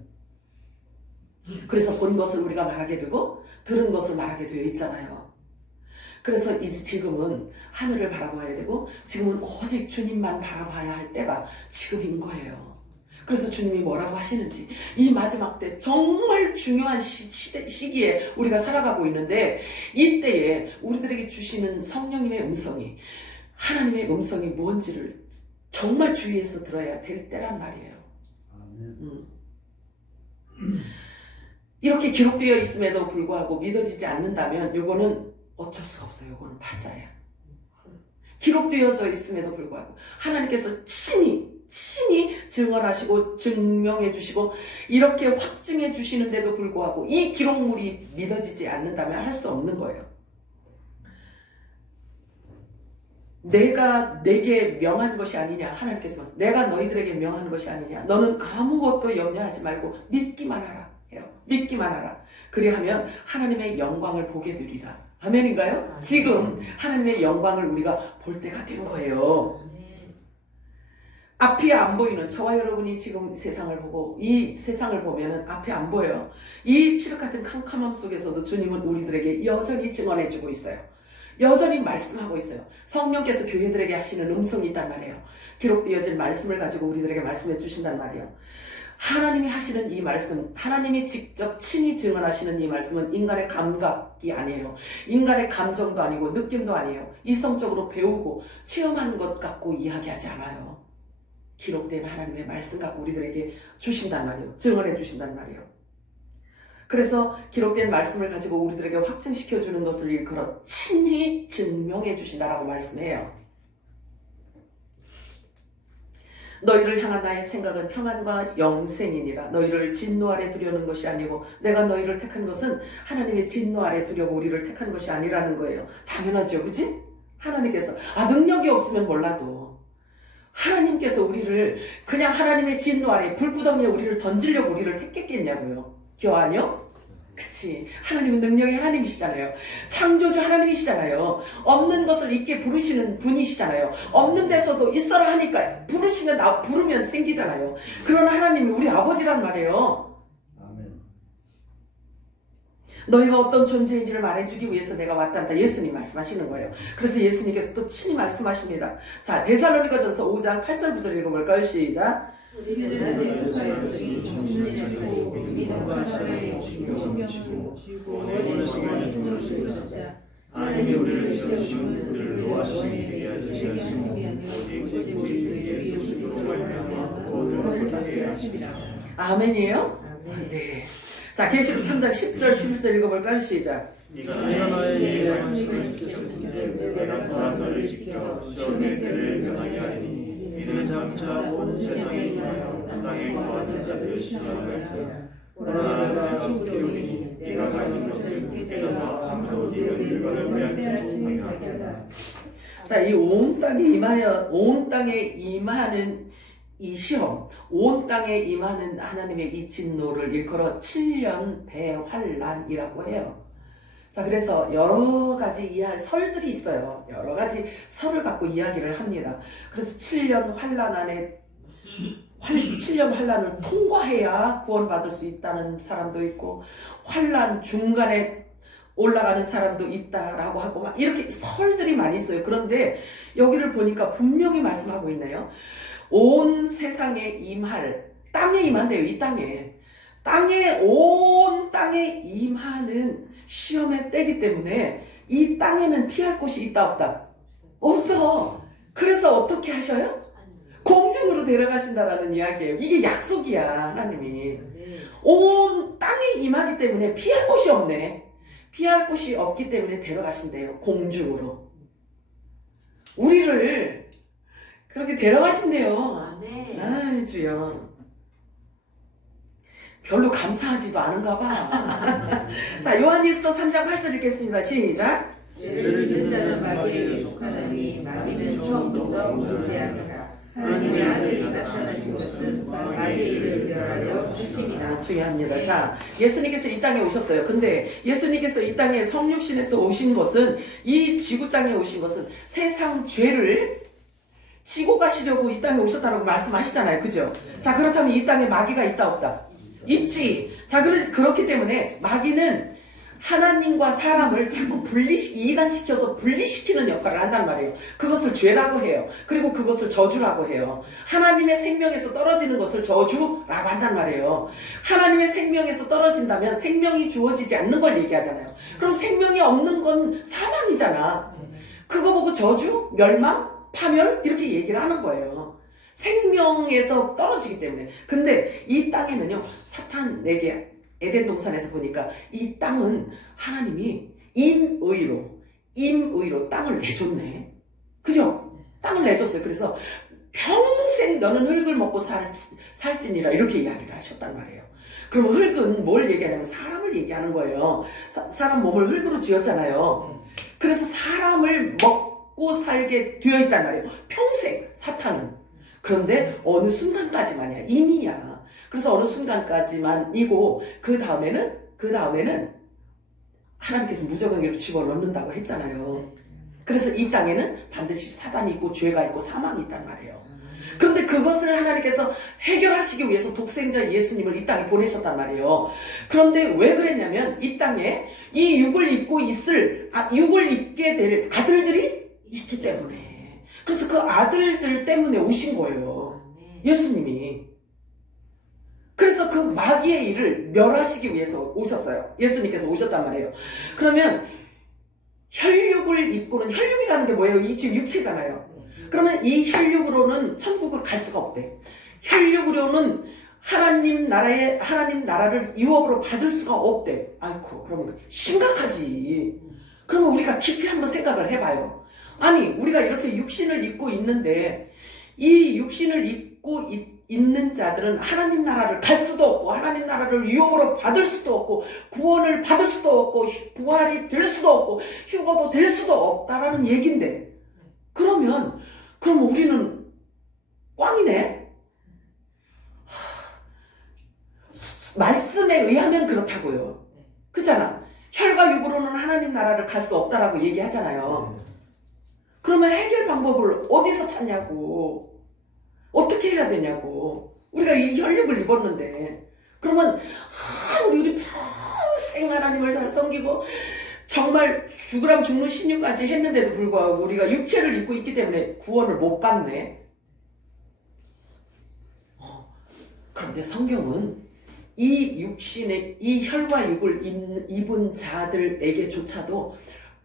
그래서 본 것을 우리가 말하게 되고 들은 것을 말하게 되어 있잖아요. 그래서 이제 지금은 하늘을 바라봐야 되고 지금은 오직 주님만 바라봐야 할 때가 지금인 거예요. 그래서 주님이 뭐라고 하시는지 이 마지막 때 정말 중요한 시기에 우리가 살아가고 있는데 이때에 우리들에게 주시는 성령님의 음성이 하나님의 음성이 뭔지를 정말 주의해서 들어야 될 때란 말이에요. 이렇게 기록되어 있음에도 불구하고 믿어지지 않는다면 요거는 어쩔 수가 없어요. 이거는 팔자야. 기록되어져 있음에도 불구하고 하나님께서 친히 증언하시고 증명해 주시고 이렇게 확증해 주시는데도 불구하고 이 기록물이 믿어지지 않는다면 할 수 없는 거예요. 내가 내게 명한 것이 아니냐. 하나님께서 내가 너희들에게 명한 것이 아니냐. 너는 아무것도 염려하지 말고 믿기만 하라 해요. 믿기만 하라. 그리하면 하나님의 영광을 보게 되리라. 아멘인가요? 지금 하나님의 영광을 우리가 볼 때가 된 거예요. 앞이 안 보이는 저와 여러분이 지금 세상을 보고 이 세상을 보면은 앞이 안 보여요. 이 칠흑 같은 캄캄함 속에서도 주님은 우리들에게 여전히 증언해주고 있어요. 여전히 말씀하고 있어요. 성령께서 교회들에게 하시는 음성이 있단 말이에요. 기록되어진 말씀을 가지고 우리들에게 말씀해 주신단 말이에요. 하나님이 하시는 이 말씀, 하나님이 직접 친히 증언하시는 이 말씀은 인간의 감각이 아니에요. 인간의 감정도 아니고 느낌도 아니에요. 이성적으로 배우고 체험한 것 갖고 이야기하지 않아요. 기록된 하나님의 말씀 갖고 우리들에게 주신단 말이에요. 증언해 주신단 말이에요. 그래서 기록된 말씀을 가지고 우리들에게 확증시켜 주는 것을 일컬어 친히 증명해 주신다라고 말씀해요. 너희를 향한 나의 생각은 평안과 영생이니라. 너희를 진노 아래 두려는 것이 아니고 내가 너희를 택한 것은 하나님의 진노 아래 두려고 우리를 택한 것이 아니라는 거예요. 당연하죠. 그치? 하나님께서 능력이 없으면 몰라도 하나님께서 우리를 그냥 하나님의 진노 아래 불구덩이에 우리를 던지려고 우리를 택했겠냐고요. 교환이요? 그치. 하나님은 능력의 하나님이시잖아요. 창조주 하나님이시잖아요. 없는 것을 있게 부르시는 분이시잖아요. 없는 데서도 있어라 하니까 부르면 생기잖아요. 그런 하나님이 우리 아버지란 말이에요. 아멘. 너희가 어떤 존재인지를 말해주기 위해서 내가 왔단다. 예수님 말씀하시는 거예요. 그래서 예수님께서 또 친히 말씀하십니다. 자, 데살로니가전서 5장 8절 9절 읽어볼까요? 시작. 우리는 하나님의 속하여서 이 정신을 잡고 믿음과 사랑에 신경을 지고 원의 성령을 힘을 주고 있으자 하나님이 우리를 세우시면 우리를 노하시게 하시지 않으며 오직 우리 예수 그리스도로 말미암아 오늘 하게 하십니다. 아멘이에요? 네. 자, 계시록 3장 10절 11절 읽어볼까요? 시작. 네가 나의 말씀을 지켰으니 내가 또한 너를 지켜 시험의 때를 면하게 하리니 이는 장차 온 세상에 임하여 땅에 거하는 자들을 시험하리라. 오라 내가 속히 오리니 네가 가진 것을 깨달아 아무도 네가 일관을 빼앗지 못하리라. 자, 이 온 땅에 임하는 이 시험, 온 땅에 임하는 하나님의 이 진노를 일컬어 7년 대환란이라고 해요. 자, 그래서 여러 가지 설들이 있어요. 여러 가지 설을 갖고 이야기를 합니다. 그래서 7년 환란 안에 7년 환란을 통과해야 구원받을 수 있다는 사람도 있고 환란 중간에 올라가는 사람도 있다라고 하고 막 이렇게 설들이 많이 있어요. 그런데 여기를 보니까 분명히 말씀하고 있네요. 온 세상에 임할, 땅에 임한대요. 이 땅에 온 땅에 임하는 시험의 때이기 때문에 이 땅에는 피할 곳이 있다 없다? 없어. 그래서 어떻게 하셔요? 공중으로 데려가신다라는 이야기예요. 이게 약속이야. 하나님이 온 땅에 임하기 때문에 피할 곳이 없네. 피할 곳이 없기 때문에 데려가신대요. 공중으로 우리를 그렇게 데려가신대요. 아이 주여, 별로 감사하지도 않은가 봐. 자, 요한일서 3장 8절 읽겠습니다. 시작. 죄를 짓는 자는 마귀에게 속하나니 마귀는 처음부터 문제합니다. 하나님의 아들이 나타나신 것은 마귀의 일을 멸하려 하심이라. 중요합니다. 자, 예수님께서 이 땅에 오셨어요. 근데 예수님께서 이 땅에 성육신에서 오신 것은, 이 지구 땅에 오신 것은 세상 죄를 지고 가시려고 이 땅에 오셨다고 말씀하시잖아요. 그죠? 자, 그렇다면 이 땅에 마귀가 있다 없다? 있지. 자, 그렇기 때문에 마귀는 하나님과 사람을 자꾸 이간시켜서 분리시키는 역할을 한단 말이에요. 그것을 죄라고 해요. 그리고 그것을 저주라고 해요. 하나님의 생명에서 떨어지는 것을 저주라고 한단 말이에요. 하나님의 생명에서 떨어진다면 생명이 주어지지 않는 걸 얘기하잖아요. 그럼 생명이 없는 건 사망이잖아. 그거 보고 저주, 멸망, 파멸 이렇게 얘기를 하는 거예요. 생명에서 떨어지기 때문에. 근데 이 땅에는요, 사탄에게 에덴 동산에서 보니까 이 땅은 하나님이 인의로 임의로 땅을 내줬네. 그죠? 땅을 내줬어요. 그래서 평생 너는 흙을 먹고 살지니라 이렇게 이야기를 하셨단 말이에요. 그럼 흙은 뭘 얘기하냐면 사람을 얘기하는 거예요. 사람 몸을 흙으로 지었잖아요. 그래서 사람을 먹고 살게 되어 있단 말이에요. 평생 사탄은. 그런데 어느 순간까지만이야. 임이야. 그래서 어느 순간까지만이고 그 다음에는 하나님께서 무저강이로 집어넣는다고 했잖아요. 그래서 이 땅에는 반드시 사단이 있고 죄가 있고 사망이 있단 말이에요. 그런데 그것을 하나님께서 해결하시기 위해서 독생자 예수님을 이 땅에 보내셨단 말이에요. 그런데 왜 그랬냐면 이 땅에 이 육을 입게 될 아들들이 있기 때문에. 그래서 그 아들들 때문에 오신 거예요. 예수님이. 그래서 그 마귀의 일을 멸하시기 위해서 오셨어요. 예수님께서 오셨단 말이에요. 그러면 혈육을 입고는, 혈육이라는 게 뭐예요? 이 지금 육체잖아요. 그러면 이 혈육으로는 천국을 갈 수가 없대. 혈육으로는 하나님 나라를 유업으로 받을 수가 없대. 아이고, 그러면 심각하지. 그러면 우리가 깊이 한번 생각을 해봐요. 아니, 우리가 이렇게 육신을 입고 있는데 이 육신을 입고 있는 자들은 하나님 나라를 갈 수도 없고 하나님 나라를 유업으로 받을 수도 없고 구원을 받을 수도 없고 부활이 될 수도 없고 휴거도 될 수도 없다라는 얘긴데, 그럼 우리는 꽝이네. 말씀에 의하면 그렇다고요. 그잖아. 혈과 육으로는 하나님 나라를 갈 수 없다라고 얘기하잖아요. 그러면 해결 방법을 어디서 찾냐고. 어떻게 해야 되냐고. 우리가 이 혈육을 입었는데. 그러면 우리 평생 하나님을 잘 섬기고 정말 죽으라면 죽는 신유까지 했는데도 불구하고 우리가 육체를 입고 있기 때문에 구원을 못 받네. 그런데 성경은 이 육신의 이 혈과 육을 입은 자들에게조차도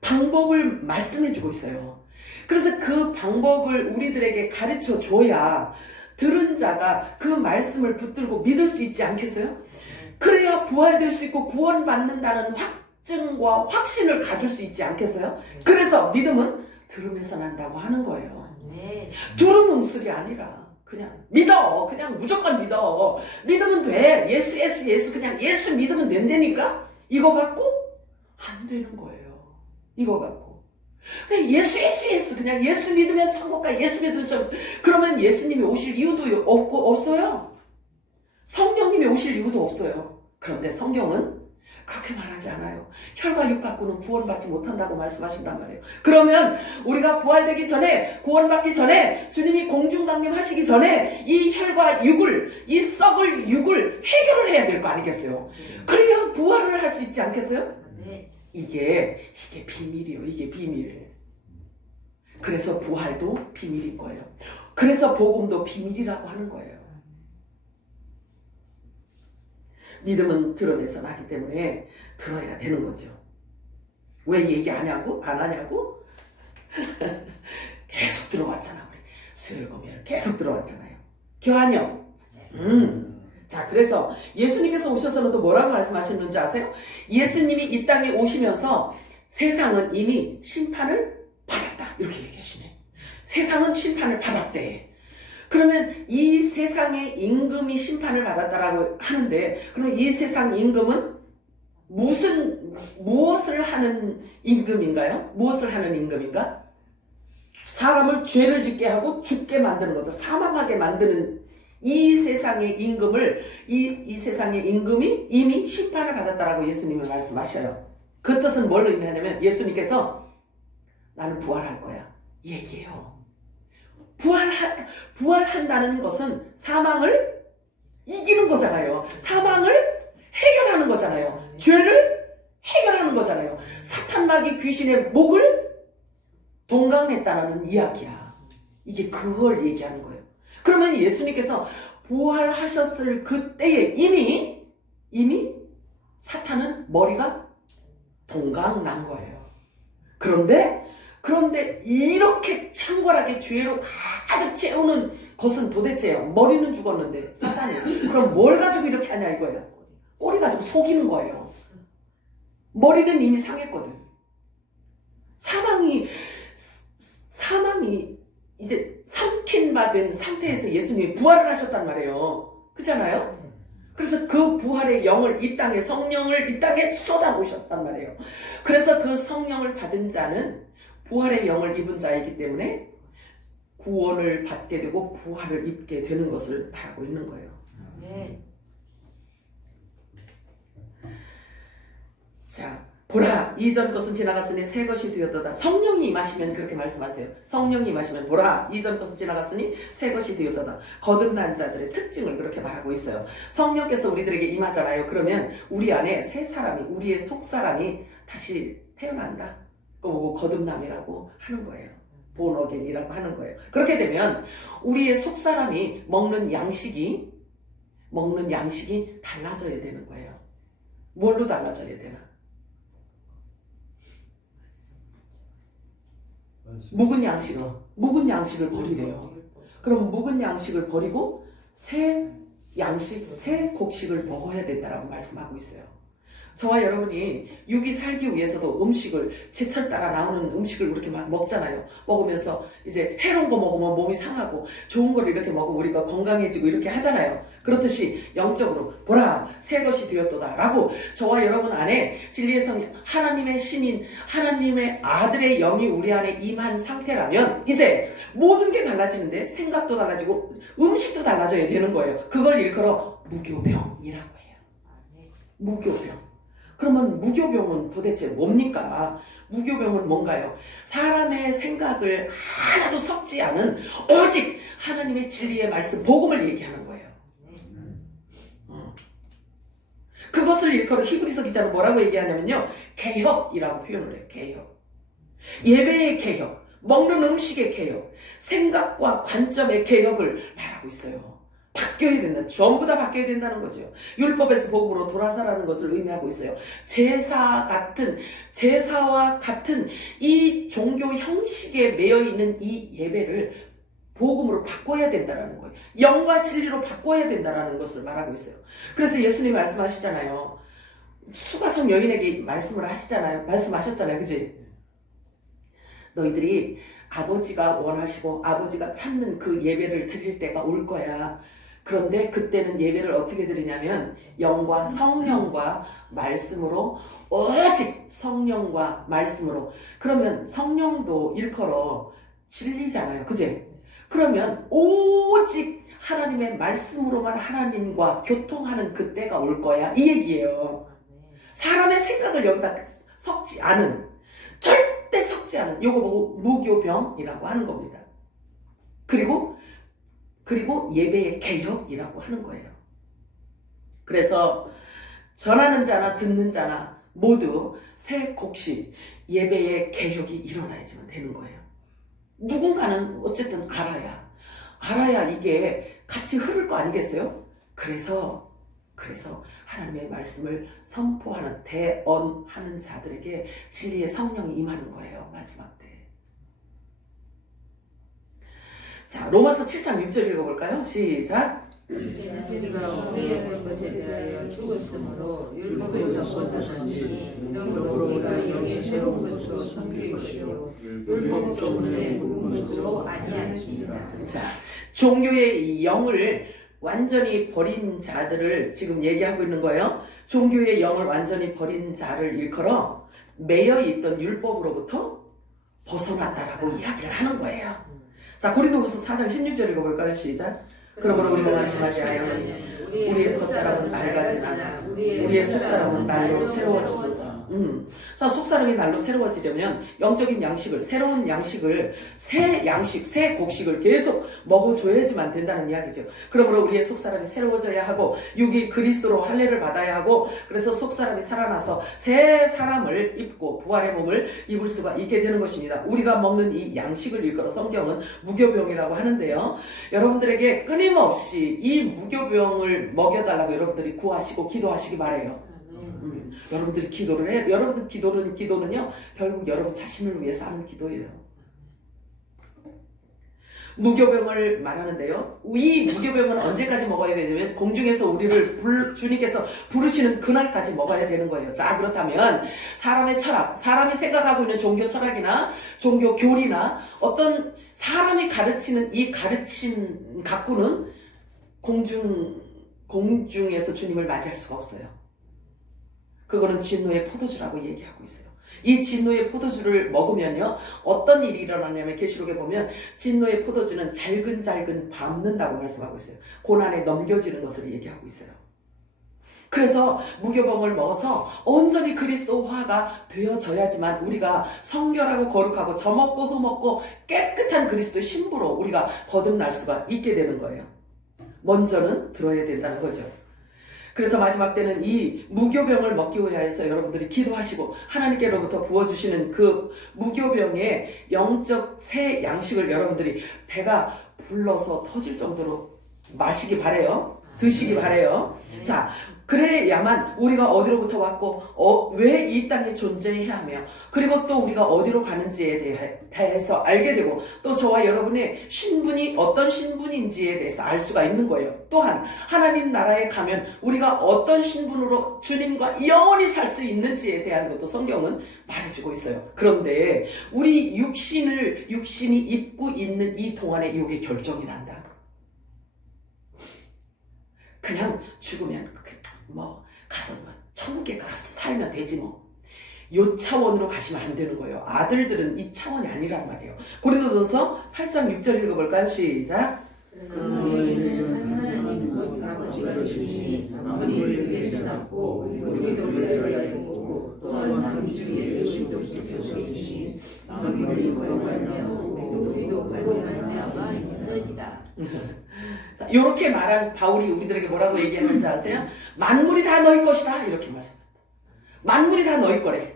방법을 말씀해 주고 있어요. 그래서 그 방법을 우리들에게 가르쳐 줘야 들은 자가 그 말씀을 붙들고 믿을 수 있지 않겠어요? 그래야 부활될 수 있고 구원받는다는 확증과 확신을 가질 수 있지 않겠어요? 그래서 믿음은 들으면서 난다고 하는 거예요. 들은 음술이 아니라 그냥 믿어. 그냥 무조건 믿어. 믿으면 돼. 예수 그냥 예수 믿으면 된다니까? 이거 갖고 안 되는 거예요. 이거 갖고. 그냥 예수 그냥 예수 믿으면 천국 가. 예수 믿으면 천국. 그러면 예수님이 오실 이유도 없어요. 성령님이 오실 이유도 없어요. 그런데 성경은 그렇게 말하지 않아요. 혈과 육 갖고는 구원받지 못한다고 말씀하신단 말이에요. 그러면 우리가 부활되기 전에, 구원받기 전에, 주님이 공중강림하시기 전에 이 혈과 육을, 이 썩을 육을 해결을 해야 될 거 아니겠어요? 그래야 부활을 할 수 있지 않겠어요? 이게 비밀이에요. 이게 비밀. 그래서 부활도 비밀인 거예요. 그래서 복음도 비밀이라고 하는 거예요. 믿음은 들어내서 나기 때문에 들어야 되는 거죠. 왜 얘기 안 하냐고? 계속 들어왔잖아. 우리 수요일 금요일 계속 들어왔잖아요. 교환요. 자, 그래서 예수님께서 오셔서는 또 뭐라고 말씀하셨는지 아세요? 예수님이 이 땅에 오시면서 세상은 이미 심판을 받았다. 이렇게 얘기하시네. 세상은 심판을 받았대. 그러면 이 세상의 임금이 심판을 받았다라고 하는데, 그럼 이 세상 임금은 무엇을 하는 임금인가요? 무엇을 하는 임금인가? 사람을 죄를 짓게 하고 죽게 만드는 거죠. 사망하게 만드는 이 세상의 임금을, 이 세상의 임금이 이미 심판을 받았다라고 예수님은 말씀하셔요. 그 뜻은 뭘 의미하냐면 예수님께서 나는 부활할 거야. 이 얘기예요. 부활한다는 것은 사망을 이기는 거잖아요. 사망을 해결하는 거잖아요. 죄를 해결하는 거잖아요. 사탄 마귀 귀신의 목을 동강냈다라는 이야기야. 이게 그걸 얘기하는 거예요. 그러면 예수님께서 부활하셨을 그때에 이미 사탄은 머리가 동강난 거예요. 그런데 이렇게 창궐하게 죄로 가득 채우는 것은 도대체 머리는 죽었는데 사탄이 그럼 뭘 가지고 이렇게 하냐 이거예요. 꼬리 가지고 속이는 거예요. 머리는 이미 상했거든. 사망이 이제 삼킨 바 된 상태에서 예수님이 부활을 하셨단 말이에요. 그렇잖아요? 그래서 그 부활의 영을 이 땅에, 성령을 이 땅에 쏟아부으셨단 말이에요. 그래서 그 성령을 받은 자는 부활의 영을 입은 자이기 때문에 구원을 받게 되고 부활을 입게 되는 것을 말하고 있는 거예요. 자, 보라, 이전 것은 지나갔으니 새 것이 되었도다. 성령이 임하시면 그렇게 말씀하세요. 성령이 임하시면 보라, 이전 것은 지나갔으니 새 것이 되었도다. 거듭난 자들의 특징을 그렇게 말하고 있어요. 성령께서 우리들에게 임하잖아요. 그러면 우리 안에 새 사람이, 우리의 속 사람이 다시 태어난다. 그거 거듭남이라고 하는 거예요. 본어겐이라고 하는 거예요. 그렇게 되면 우리의 속 사람이 먹는 양식이 달라져야 되는 거예요. 뭘로 달라져야 되나? 묵은 양식을 버리래요. 그럼 묵은 양식을 버리고 새 양식, 새 곡식을 먹어야 된다라고 말씀하고 있어요. 저와 여러분이 육이 살기 위해서도 음식을, 제철 따라 나오는 음식을 이렇게 막 먹잖아요. 먹으면서 이제 해로운 거 먹으면 몸이 상하고 좋은 거를 이렇게 먹으면 우리가 건강해지고 이렇게 하잖아요. 그렇듯이 영적으로 보라, 새 것이 되었도다 라고 저와 여러분 안에 진리의 성령, 하나님의 신인, 하나님의 아들의 영이 우리 안에 임한 상태라면 이제 모든 게 달라지는데 생각도 달라지고 음식도 달라져야 되는 거예요. 그걸 일컬어 무교병이라고 해요. 무교병. 그러면 무교병은 도대체 뭡니까? 무교병은 뭔가요? 사람의 생각을 하나도 섞지 않은 오직 하나님의 진리의 말씀, 복음을 얘기하는 거예요. 그것을 일컬어 히브리서 기자는 뭐라고 얘기하냐면요. 개혁이라고 표현을 해요. 개혁. 예배의 개혁, 먹는 음식의 개혁, 생각과 관점의 개혁을 말하고 있어요. 바뀌어야 된다. 전부 다 바뀌어야 된다는 거죠. 율법에서 복음으로 돌아서라는 것을 의미하고 있어요. 제사와 같은 이 종교 형식에 매여 있는 이 예배를 복음으로 바꿔야 된다는 거예요. 영과 진리로 바꿔야 된다는 것을 말하고 있어요. 그래서 예수님이 말씀하시잖아요. 수가성 여인에게 말씀하셨잖아요. 그지? 너희들이 아버지가 원하시고 아버지가 찾는 그 예배를 드릴 때가 올 거야. 그런데 그때는 예배를 어떻게 드리냐면 영과 성령과 말씀으로, 오직 성령과 말씀으로. 그러면 성령도 일컬어 진리잖아요. 그지? 그러면 오직 하나님의 말씀으로만 하나님과 교통하는 그때가 올 거야. 이 얘기예요. 사람의 생각을 여기다 섞지 않은, 절대 섞지 않은, 요거 보고 무교병이라고 하는 겁니다. 그리고 예배의 개혁이라고 하는 거예요. 그래서 전하는 자나 듣는 자나 모두 새 곡식, 예배의 개혁이 일어나야지만 되는 거예요. 누군가는 어쨌든 알아야 이게 같이 흐를 거 아니겠어요? 그래서 하나님의 말씀을 선포하는, 대언하는 자들에게 진리의 성령이 임하는 거예요. 마지막 때. 자, 로마서 7장 6절 읽어볼까요? 시작. 우리가 후회하는 것에 대하여 죽었으므로 율법에서 벗어났으니 그러므로 우리가 영의 새로운 것으로 섬길 것이요 율법 때문에 묵은 것으로 아니하니라. 자, 종교의 영을 완전히 버린 자들을 지금 얘기하고 있는 거예요. 종교의 영을 완전히 버린 자를 일컬어 매여 있던 율법으로부터 벗어났다라고 이야기를 하는 거예요. 자, 고린도후서 4장 16절 읽어볼까요? 시작. 그러므로 우리가 말씀하지 아니하노니 우리의 겉사람은 낡아지나 우리의 속사람은 날로 새로워지도다. 자, 속사람이 날로 새로워지려면 영적인 양식을, 새로운 양식을, 새 곡식을 계속 먹어줘야지만 된다는 이야기죠. 그러므로 우리의 속사람이 새로워져야 하고 육이 그리스도로 할례를 받아야 하고, 그래서 속사람이 살아나서 새 사람을 입고 부활의 몸을 입을 수가 있게 되는 것입니다. 우리가 먹는 이 양식을 일컬어 성경은 무교병이라고 하는데요. 여러분들에게 끊임없이 이 무교병을 먹여달라고 여러분들이 구하시고 기도하시기 바라요. 여러분들이 기도를 해. 여러분 기도는요, 결국 여러분 자신을 위해서 하는 기도예요. 무교병을 말하는데요. 이 무교병은 언제까지 먹어야 되냐면 공중에서 우리를 주님께서 부르시는 그날까지 먹어야 되는 거예요. 자, 그렇다면 사람의 철학, 사람이 생각하고 있는 종교 철학이나 종교 교리나 어떤 사람이 가르치는 이 가르침 갖고는 공중에서 주님을 맞이할 수가 없어요. 그거는 진노의 포도주라고 얘기하고 있어요. 이 진노의 포도주를 먹으면요 어떤 일이 일어나냐면 계시록에 보면 진노의 포도주는 잘근잘근 밟는다고 말씀하고 있어요. 고난에 넘겨지는 것을 얘기하고 있어요. 그래서 무교병을 먹어서 온전히 그리스도화가 되어져야지만 우리가 성결하고 거룩하고 점없고 흠없고 깨끗한 그리스도의 신부로 우리가 거듭날 수가 있게 되는 거예요. 먼저는 들어야 된다는 거죠. 그래서 마지막 때는 이 무교병을 먹기 위하여서 여러분들이 기도하시고 하나님께로부터 부어주시는 그 무교병의 영적 새 양식을 여러분들이 배가 불러서 터질 정도로 마시기 바래요. 드시기 바래요. 자, 그래야만 우리가 어디로부터 왔고 왜 이 땅에 존재해야 하며 그리고 또 우리가 어디로 가는지에 대해서 알게 되고 또 저와 여러분의 신분이 어떤 신분인지에 대해서 알 수가 있는 거예요. 또한 하나님 나라에 가면 우리가 어떤 신분으로 주님과 영원히 살 수 있는지에 대한 것도 성경은 말해주고 있어요. 그런데 우리 육신이 입고 있는 이 동안에 이게 결정이 난다. 그냥 죽으면 가서 천국에 가서 살면 되지 뭐. 요 차원으로 가시면 안 되는 거예요. 아들들은 이 차원이 아니란 말이에요. 고린도전서 8장 6절 읽어볼까요? 시작. 그러나 너희는 하나님 곧 아버지가 주시니 우리를 위해서 낳고 우리도 위하여 보고 또한 남 주 예수 그리스도께서 주신 우리를 거룩하며 우리도 거룩하며 있느니라. 자, 이렇게 말한 바울이 우리들에게 뭐라고 얘기하는지 아세요? 만물이 다 너희 것이다 이렇게 말씀합니다. 만물이 다 너희 거래.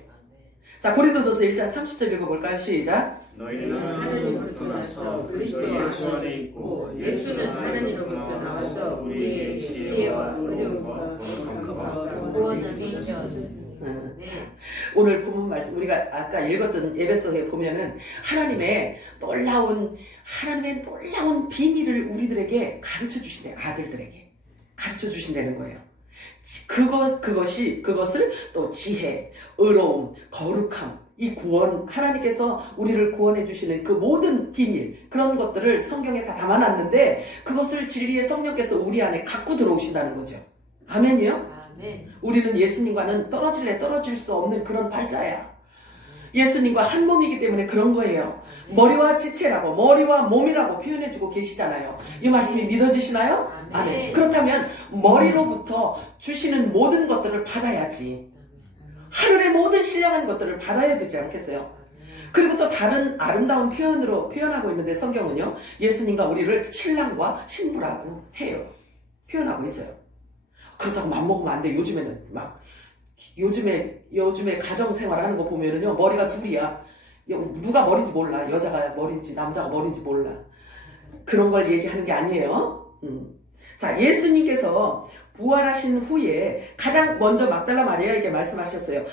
자, 고린도전서 1장 30절 읽어볼까요? 시작. 너희는 하나님으로부터 나서 그리스도 예수 안에 있고 예수는 하나님으로부터 나와서 우리에게 지혜와 의로움과 거룩함과 구원을 주셨습니다. 오늘 본문 말씀 우리가 아까 읽었던 에베소서에 보면은 하나님의 놀라운 비밀을 우리들에게 가르쳐 주시네. 아들들에게 가르쳐 주신다는 거예요. 그것을 또 지혜, 의로움, 거룩함, 이 구원, 하나님께서 우리를 구원해 주시는 그 모든 비밀, 그런 것들을 성경에 다 담아놨는데 그것을 진리의 성령께서 우리 안에 갖고 들어오신다는 거죠. 아멘이요? 우리는 예수님과는 떨어질 수 없는 그런 팔자야. 예수님과 한 몸이기 때문에 그런 거예요. 머리와 지체라고, 머리와 몸이라고 표현해주고 계시잖아요. 이 말씀이 믿어지시나요? 아멘. 그렇다면 머리로부터 주시는 모든 것들을 받아야지. 하늘의 모든 신령한 것들을 받아야 되지 않겠어요? 그리고 또 다른 아름다운 표현으로 표현하고 있는데 성경은요, 예수님과 우리를 신랑과 신부라고 해요. 표현하고 있어요. 그렇다고 맘먹으면 안 돼. 요즘에 가정생활 하는 거 보면은요, 머리가 둘이야. 누가 머리인지 몰라. 여자가 머리인지 남자가 머리인지 몰라. 그런 걸 얘기하는 게 아니에요. 자, 예수님께서 부활하신 후에 가장 먼저 막달라 마리아에게 말씀하셨어요.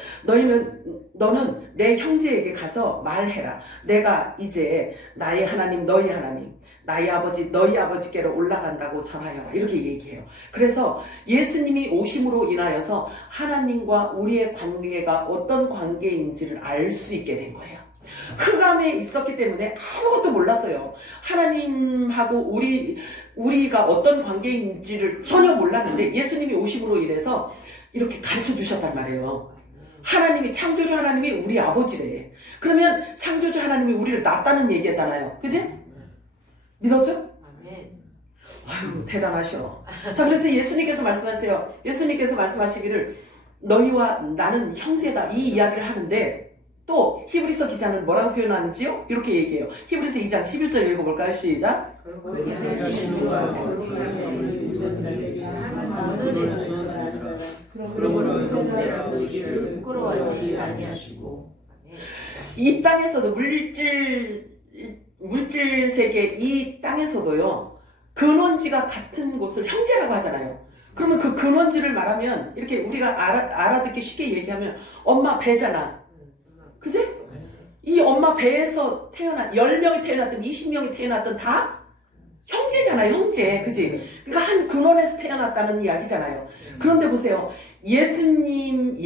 너는 내 형제에게 가서 말해라. 내가 이제 나의 하나님, 너희 하나님, 나의 아버지, 너희 아버지께로 올라간다고 전하여라. 이렇게 얘기해요. 그래서 예수님이 오심으로 인하여서 하나님과 우리의 관계가 어떤 관계인지를 알 수 있게 된 거예요. 흑암에 있었기 때문에 아무것도 몰랐어요. 하나님하고 우리가 어떤 관계인지를 전혀 몰랐는데 예수님이 오심으로 인해서 이렇게 가르쳐 주셨단 말이에요. 창조주 하나님이 우리 아버지래. 그러면 창조주 하나님이 우리를 낳았다는 얘기잖아요. 그지? 믿었죠? 아유, 대단하셔. 자, 그래서 예수님께서 말씀하세요. 예수님께서 말씀하시기를 너희와 나는 형제다, 이 이야기를 하는데 또 히브리서 기자는 뭐라고 표현하는지요? 이렇게 얘기해요. 히브리서 2장 11절 읽어볼까요? 시작. 그러므로 형제라고 이를 부끄러워하지 아니하시고. 이 땅에서도 물질 세계 이 땅에서도요, 근원지가 같은 곳을 형제라고 하잖아요. 그러면 그 근원지를 말하면 이렇게 우리가 알아듣기 쉽게 얘기하면 엄마 배잖아. 그지? 이 엄마 배에서 태어난 10명이 태어났든 20명이 태어났든 다 형제잖아요, 형제. 그지? 그러니까 한 근원에서 태어났다는 이야기잖아요. 그런데 보세요. 예수님이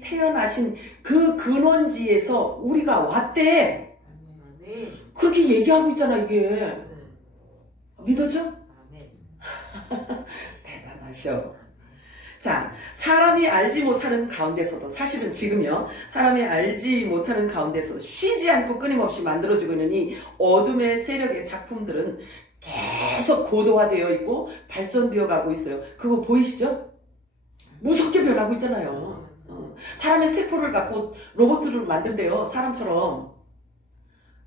태어나신 그 근원지에서 우리가 왔대. 그렇게 얘기하고 있잖아, 이게. 믿어져? 대단하셔. 자, 사람이 알지 못하는 가운데서도, 사실은 지금요, 사람이 알지 못하는 가운데서 쉬지 않고 끊임없이 만들어지고 있는 이 어둠의 세력의 작품들은 계속 고도화되어 있고 발전되어 가고 있어요. 그거 보이시죠? 무섭게 변하고 있잖아요. 사람의 세포를 갖고 로봇을 만든대요. 사람처럼.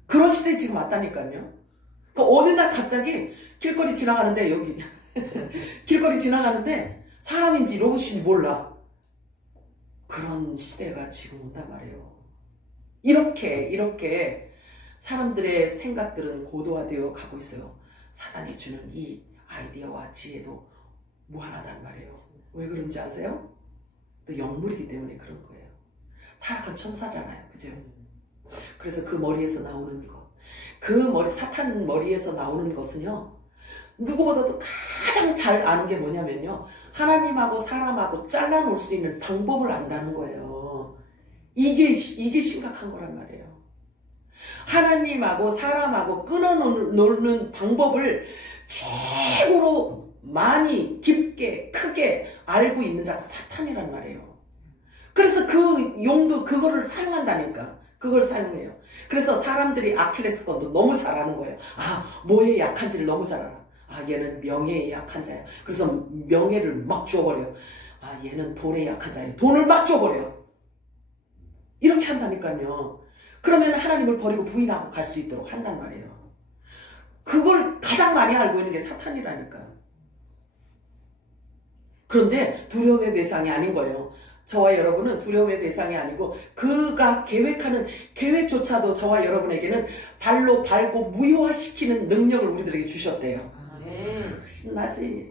그런 시대에 지금 왔다니까요. 그러니까 어느 날 갑자기 길거리 지나가는데, 여기 길거리 지나가는데 사람인지 로봇인지 몰라. 그런 시대가 지금 온단 말이에요. 이렇게 사람들의 생각들은 고도화되어 가고 있어요. 사단이 주는 이 아이디어와 지혜도 무한하단 말이에요. 왜 그런지 아세요? 또 영물이기 때문에 그런 거예요. 타락한 천사잖아요. 그죠? 그래서 그 머리에서 나오는 것, 사탄 머리에서 나오는 것은요, 누구보다도 가장 잘 아는 게 뭐냐면요, 하나님하고 사람하고 잘라놓을 수 있는 방법을 안다는 거예요. 이게 심각한 거란 말이에요. 하나님하고 사람하고 끊어놓는 방법을 최고로 많이 깊게 크게 알고 있는 자가 사탄이란 말이에요. 그래서 그 용도 그거를 사용한다니까. 그걸 사용해요. 그래서 사람들이 아킬레스건도 너무 잘 아는 거예요. 아, 뭐에 약한지를 너무 잘 알아. 아, 얘는 명예에 약한 자야. 그래서 명예를 막 줘버려. 아, 얘는 돈에 약한 자야. 돈을 막 줘버려. 이렇게 한다니까요. 그러면 하나님을 버리고 부인하고 갈 수 있도록 한단 말이에요. 그걸 가장 많이 알고 있는 게 사탄이라니까. 그런데 두려움의 대상이 아닌 거예요. 저와 여러분은 두려움의 대상이 아니고 그가 계획하는 계획조차도 저와 여러분에게는 발로 밟고 무효화시키는 능력을 우리들에게 주셨대요. 신나지?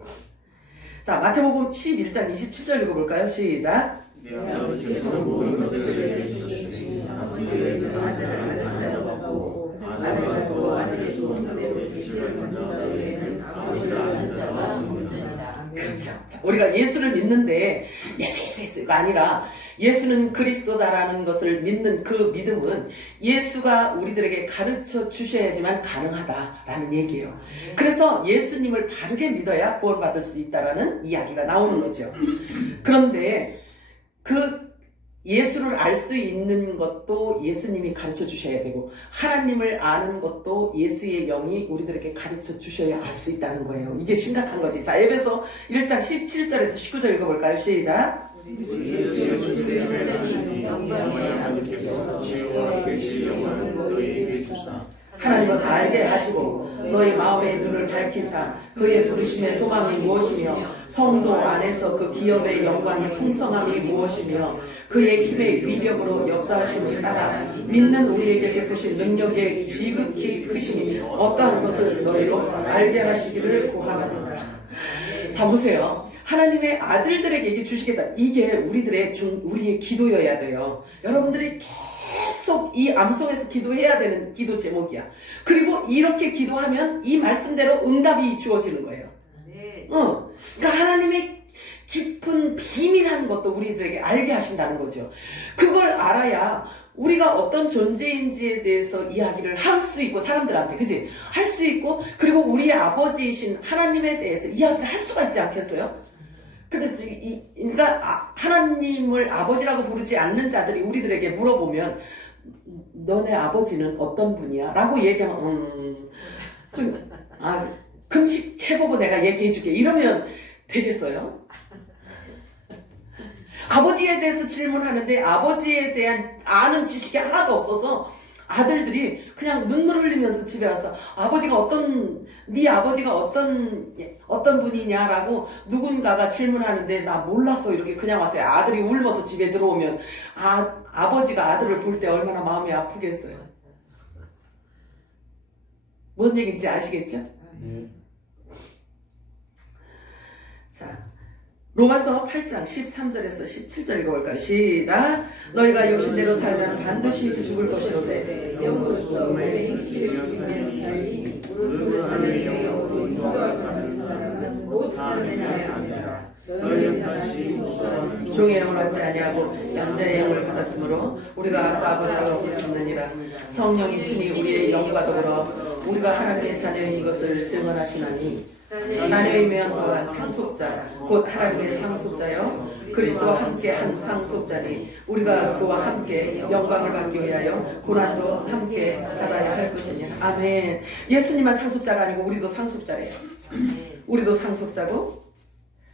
자, 마태복음 11장 27절 읽어볼까요? 시작. 아버지께서 모든 것을 주시니 아버지의 아들을 아는 자가 받고 아들을 또 아들의 소원대로 계시를 받는 자 외에는 아버지를 아는 자가 없느니라. 그렇죠. 자, 우리가 예수를 믿는데 예수가 아니라 예수는 그리스도다라는 것을 믿는 그 믿음은 예수가 우리들에게 가르쳐 주셔야지만 가능하다라는 얘기예요. 그래서 예수님을 바르게 믿어야 구원받을 수 있다라는 이야기가 나오는 거죠. 그런데 그 예수를 알 수 있는 것도 예수님이 가르쳐 주셔야 되고 하나님을 아는 것도 예수의 영이 우리들에게 가르쳐 주셔야 알 수 있다는 거예요. 이게 심각한 거지. 자, 에베소 1장 17절에서 19절 읽어볼까요? 시작. 하나님은 알게 하시고 너희 마음의 눈을 밝히사 그의 부르심의 소망이 무엇이며 성도 안에서 그 기업의 영광의 풍성함이 무엇이며 그의 힘의 위력으로 역사하심을 따라 믿는 우리에게 베푸신 능력의 지극히 크심이 어떠한 것을 너희로 알게 하시기를 구하노라. 자, 보세요. 하나님의 아들들에게 이게 주시겠다. 이게 우리의 기도여야 돼요. 여러분들이 계속 이 암송에서 기도해야 되는 기도 제목이야. 그리고 이렇게 기도하면 이 말씀대로 응답이 주어지는 거예요. 그러니까 하나님의 깊은 비밀한 것도 우리들에게 알게 하신다는 거죠. 그걸 알아야 우리가 어떤 존재인지에 대해서 이야기를 할 수 있고 사람들한테 그지? 할 수 있고 그리고 우리의 아버지이신 하나님에 대해서 이야기를 할 수가 있지 않겠어요? 그래서 그러니까 하나님을 아버지라고 부르지 않는 자들이 우리들에게 물어보면 너네 아버지는 어떤 분이야? 라고 얘기하면 금식해보고 내가 얘기해줄게 이러면 되겠어요? 아버지에 대해서 질문하는데 아버지에 대한 아는 지식이 하나도 없어서 아들들이 그냥 눈물 흘리면서 집에 와서 네 아버지가 어떤 분이냐라고 누군가가 질문하는데 나 몰랐어 이렇게 그냥 왔어요. 아들이 울면서 집에 들어오면 아버지가 아들을 볼 때 얼마나 마음이 아프겠어요. 뭔 얘기인지 아시겠죠? 자, 로마서 8장 13절에서 17절 읽어볼까요? 시작. 너희가 육신대로 살면 반드시 죽을 것이로되 영으로서 몸의 행실을 이루면 살리 무릇 하늘의 영으로 인도할 받은 사람은 곧 하늘의 아니라 너희는 다시 무수한 종의 영을 받지 아니하고 양자의 영을 받았으므로 우리가 아까 아버지가 부르짖느니라. 성령이 친히 우리의 영과 더불어 우리가 하나님의 자녀인 것을 증언하시나니 자녀이면 또한 상속자 곧 하나님의 상속자여 그리스도와 함께 한 상속자니 우리가 그와 함께 영광을 받기 위하여 고난도 함께 받아야 할 것이니 아멘. 예수님만 상속자가 아니고 우리도 상속자래요. 우리도 상속자고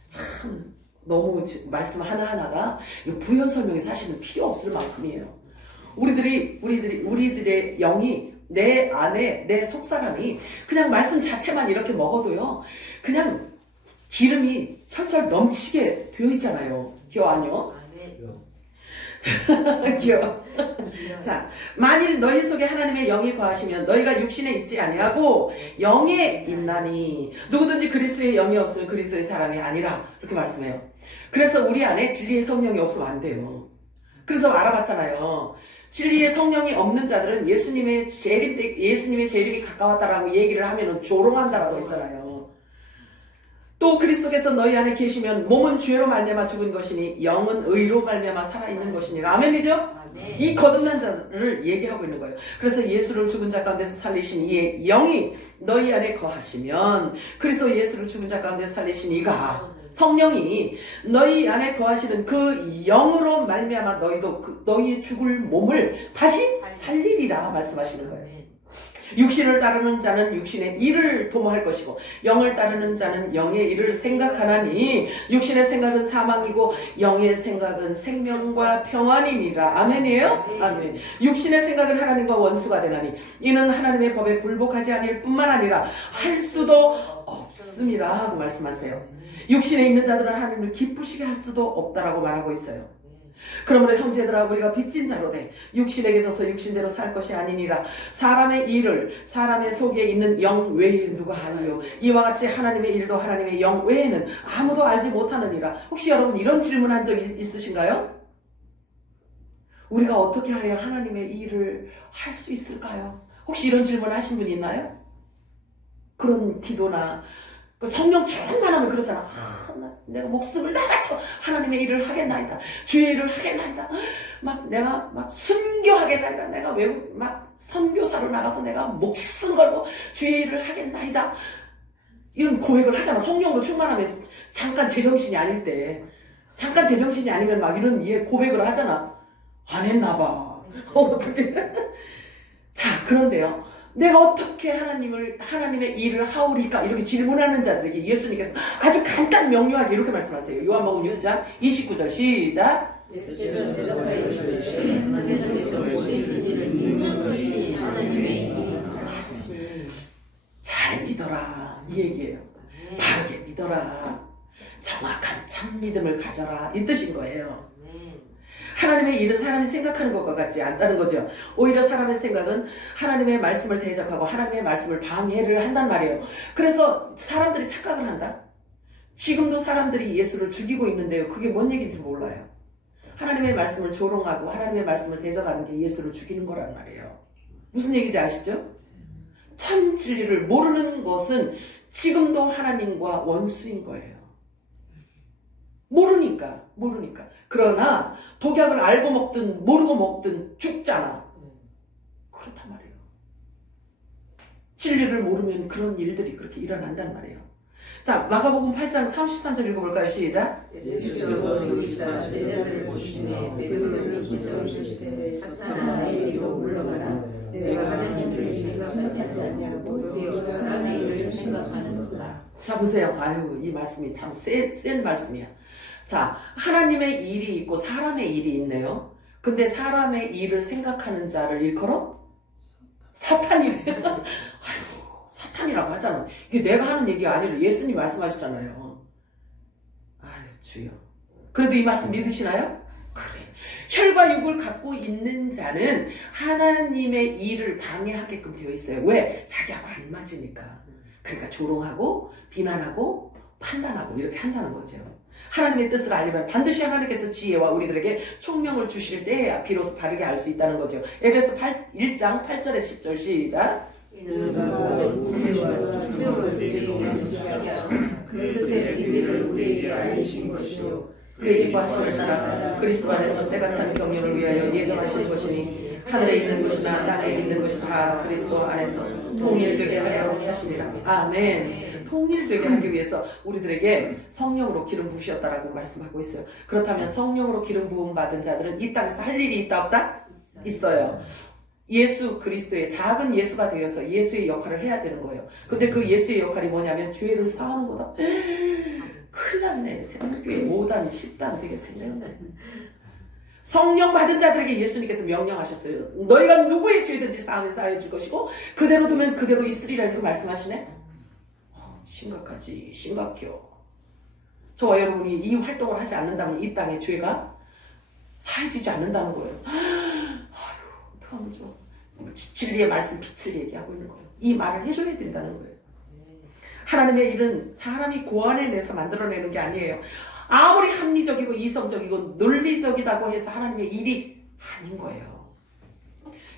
참 너무 말씀 하나하나가 부연 설명이 사실은 필요 없을 만큼이에요. 우리들의 영이 내 안에 내 속사람이 그냥 말씀 자체만 이렇게 먹어도요 그냥 기름이 철철 넘치게 되어 있잖아요. 귀여워 아니요? 귀여워. 자, 만일 너희 속에 하나님의 영이 거하시면 너희가 육신에 있지 아니하고 영에 있나니 누구든지 그리스도의 영이 없으면 그리스도의 사람이 아니라 이렇게 말씀해요. 그래서 우리 안에 진리의 성령이 없으면 안 돼요. 그래서 알아봤잖아요. 진리의 성령이 없는 자들은 예수님의 재림이 가까웠다라고 얘기를 하면은 조롱한다라고 했잖아요. 또 그리스도께서 너희 안에 계시면 몸은 죄로 말미암아 죽은 것이니 영은 의로 말미암아 살아있는 것이니라. 아멘이죠? 이 거듭난 자를 얘기하고 있는 거예요. 그래서 예수를 죽은 자 가운데서 살리신 이의 영이 너희 안에 거하시면 그리스도 예수를 죽은 자 가운데서 살리신 이가 성령이 너희 안에 거하시는 그 영으로 말미암아 너희도 너희의 죽을 몸을 다시 살리리라 말씀하시는 거예요. 육신을 따르는 자는 육신의 일을 도모할 것이고 영을 따르는 자는 영의 일을 생각하나니 육신의 생각은 사망이고 영의 생각은 생명과 평안이니라. 아멘이에요? 아멘. 육신의 생각은 하나님과 원수가 되나니 이는 하나님의 법에 굴복하지 아니할 뿐만 아니라 할 수도 없음이라 하고 말씀하세요. 육신에 있는 자들은 하나님을 기쁘시게 할 수도 없다라고 말하고 있어요. 그러므로 형제들아 우리가 빚진 자로 돼 육신에게 져서 육신대로 살 것이 아니니라. 사람의 일을 사람의 속에 있는 영 외에 누가 하리요? 이와 같이 하나님의 일도 하나님의 영 외에는 아무도 알지 못하느니라. 혹시 여러분 이런 질문한 적 있으신가요? 우리가 어떻게 하여 하나님의 일을 할 수 있을까요? 혹시 이런 질문 하신 분 있나요? 그런 기도나 성령 충만하면 그러잖아. 내가 목숨을 다 바쳐 하나님의 일을 하겠나이다. 주의 일을 하겠나이다. 내가 순교하겠나이다. 내가 외국 선교사로 나가서 내가 목숨 걸고 주의 일을 하겠나이다. 이런 고백을 하잖아. 성령으로 충만하면 잠깐 제정신이 아닐 때, 잠깐 제정신이 아니면 이런 고백을 하잖아. 안 했나 봐. 어떻게? 자, 그런데요. 내가 어떻게 하나님의 일을 하오리까? 이렇게 질문하는 자들에게 예수님께서 아주 간단 명료하게 이렇게 말씀하세요. 요한복음 6장 29절 시작. 잘 믿어라 이 얘기예요. 바르게 믿어라. 정확한 참 믿음을 가져라 이 뜻인 거예요. 하나님의 일은 사람이 생각하는 것과 같지 않다는 거죠. 오히려 사람의 생각은 하나님의 말씀을 대적하고 하나님의 말씀을 방해를 한단 말이에요. 그래서 사람들이 착각을 한다. 지금도 사람들이 예수를 죽이고 있는데요. 그게 뭔 얘기인지 몰라요. 하나님의 말씀을 조롱하고 하나님의 말씀을 대적하는 게 예수를 죽이는 거란 말이에요. 무슨 얘기인지 아시죠? 참 진리를 모르는 것은 지금도 하나님과 원수인 거예요. 모르니까. 그러나 독약을 알고 먹든 모르고 먹든 죽잖아. 그렇단 말이에요. 진리를 모르면 그런 일들이 그렇게 일어난단 말이에요. 자, 마가복음 8장 33절 읽어볼까요? 시작. 예수께서 들으시다 제자들을 보시며 베드로를 붙잡으시되 사탄아 이리로 물러가라. 내가 하나님 일을 생각하지 아니하고 도리어 사람의 일을 생각하는도다. 자, 보세요. 아유, 이 말씀이 참 센 말씀이야. 자, 하나님의 일이 있고 사람의 일이 있네요. 근데 사람의 일을 생각하는 자를 일컬어 사탄이래요. 아이고, 사탄이라고 하잖아. 이게 내가 하는 얘기가 아니라 예수님 말씀하셨잖아요. 아유, 주여. 그래도 이 말씀 믿으시나요? 그래. 혈과 육을 갖고 있는 자는 하나님의 일을 방해하게끔 되어 있어요. 왜? 자기하고 안 맞으니까. 그러니까 조롱하고 비난하고 판단하고 이렇게 한다는 거죠. 하나님의 뜻을 알려면 반드시 하나님께서 지혜와 우리들에게 총명을 주실 때야 비로소 바르게 알 수 있다는 거죠. 에베소 1장 8절에 10절 시작. 그 뜻의 비밀을 우리에게 알리신 것이요 그의 기뻐하시는 나라 그리스도 안에서 때가 찬 경륜을 위하여 예정하신 것이니 하늘에 있는 것이나 땅에 있는 것이 다 그리스도 안에서 통일되게 하여 하시니라. 아멘. 통일되게 하기 위해서 우리들에게 성령으로 기름 부으셨다라고 말씀하고 있어요. 그렇다면 성령으로 기름 부음 받은 자들은 이 땅에서 할 일이 있다 없다? 있어요. 예수 그리스도의 작은 예수가 되어서 예수의 역할을 해야 되는 거예요. 근데 그 예수의 역할이 뭐냐면 죄를 사하는 거다. 큰일 났네. 새벽교회 5단 10단 되게 생겼네. 성령 받은 자들에게 예수님께서 명령하셨어요. 너희가 누구의 죄든지 사하면 사해질 것이고 그대로 두면 그대로 있으리라 이렇게 말씀하시네. 심각하지. 심각해요. 저와 여러분이 이 활동을 하지 않는다면 이 땅의 죄가 사해지지 않는다는 거예요. 아휴, 어떡하면 좋아. 진리의 말씀 빛을 얘기하고 있는 거예요. 이 말을 해줘야 된다는 거예요. 하나님의 일은 사람이 고안해내서 만들어내는 게 아니에요. 아무리 합리적이고 이성적이고 논리적이다고 해서 하나님의 일이 아닌 거예요.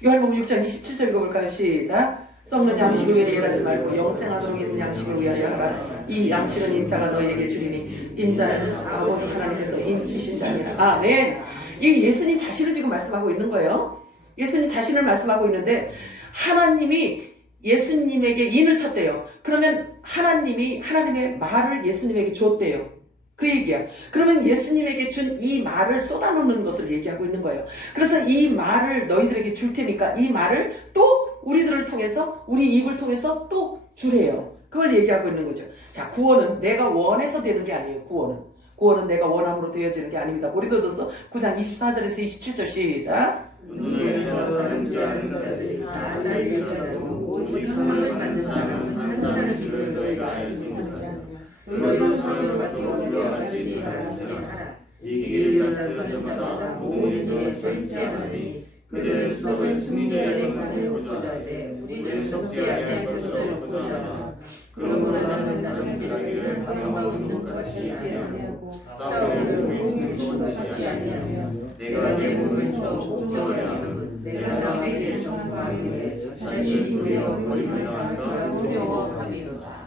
요한복음 6장 27절 읽어볼까요? 시작. 썩는 양식을 위하여 일하지 말고 영생하도록 있는 양식을 위하여 하라. 이 양식은 인자가 너희에게 주리니 인자는 아버지 하나님께서 인치신 자니라. 아멘. 이 예수님 자신을 지금 말씀하고 있는 거예요. 예수님 자신을 말씀하고 있는데 하나님이 예수님에게 인을 쳤대요. 그러면 하나님이 하나님의 말을 예수님에게 줬대요. 그 얘기야. 그러면 예수님에게 준 이 말을 쏟아놓는 것을 얘기하고 있는 거예요. 그래서 이 말을 너희들에게 줄 테니까 이 말을 또 우리들을 통해서 우리 입을 통해서 또 주래요. 그걸 얘기하고 있는 거죠. 자, 구원은 내가 원해서 되는 게 아니에요. 구원은 내가 원함으로 되어지는 게 아닙니다. 고린도전서 9장 24절에서 27절 시작. 다른지 않은 자들이 다 알겠잖아요. 오직 성령을 받는 자는 한 사람인 줄 너희가 알지 못하냐. 너희는 성령을 받고 올라가지 않으라. 이기기를 원하는 자마다 모든 일에 절제하니 그들은 썩을 승리자의 관을 얻고자 하되 우리는 썩지 아니할 것을 얻고자 하나. 그러므로 나는 남들에게를 화평하고 있는 것 같이 아니하고 싸우고 뭉친 것 같이 아니하며 내가 내 몸을 좁게 하면 내가 남에게 정죄하기에 자신이 두려워버림을 당할까 두려워함이로다.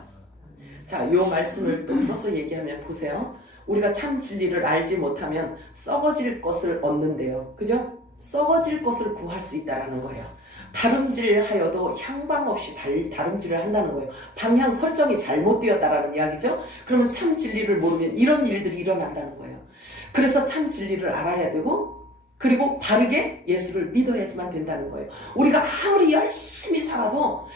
자, 요 말씀을 또 풀어서 얘기하면 보세요. 우리가 참 진리를 알지 못하면 썩어질 것을 얻는데요. 그죠? 썩어질 것을 구할 수 있다는 거예요. 다름질하여도 향방 없이 다름질을 한다는 거예요. 방향 설정이 잘못되었다라는 이야기죠. 그러면 참 진리를 모르면 이런 일들이 일어난다는 거예요. 그래서 참 진리를 알아야 되고 그리고 바르게 예수를 믿어야지만 된다는 거예요. 우리가 아무리 열심히 살아도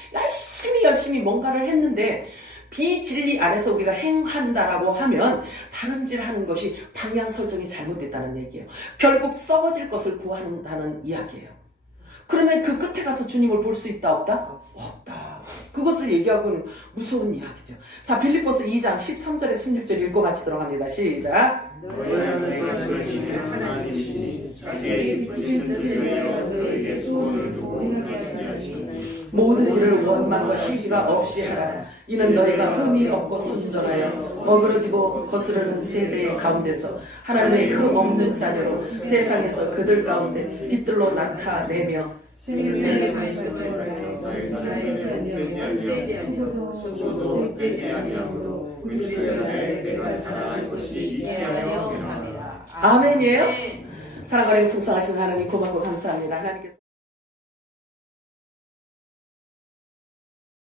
열심히 뭔가를 했는데 비진리 안에서 우리가 행한다라고 하면 다름질하는 것이 방향 설정이 잘못됐다는 얘기예요. 결국 썩어질 것을 구한다는 이야기예요. 그러면 그 끝에 가서 주님을 볼 수 있다 없다? 없다. 그것을 얘기하고 있는 무서운 이야기죠. 자, 빌립보서 2장 13절에 16절 읽고 마치도록 합니다. 시작. 너희가 내가 주시는 하나님이시니 자기의 기쁘신 뜻을 위하여 너에게 소원을 두고 행하게 하시니 모든 일을 원망과 시기가 없이 하라. 이는 너희가 흠이 없고 순전하여 어그러지고 거스르는 세대의 가운데서 하나님의 흠 없는 자녀로 세상에서 그들 가운데 빛들로 나타내며 생명의 말씀을 나의 자녀 소도 되지 아니하므로 그리스도의 날에 내가 자랑할 것이 있게 하려 함이라. 아멘이에요? 사랑하는 풍성하신 하나님 고맙고 감사합니다. 하나님께서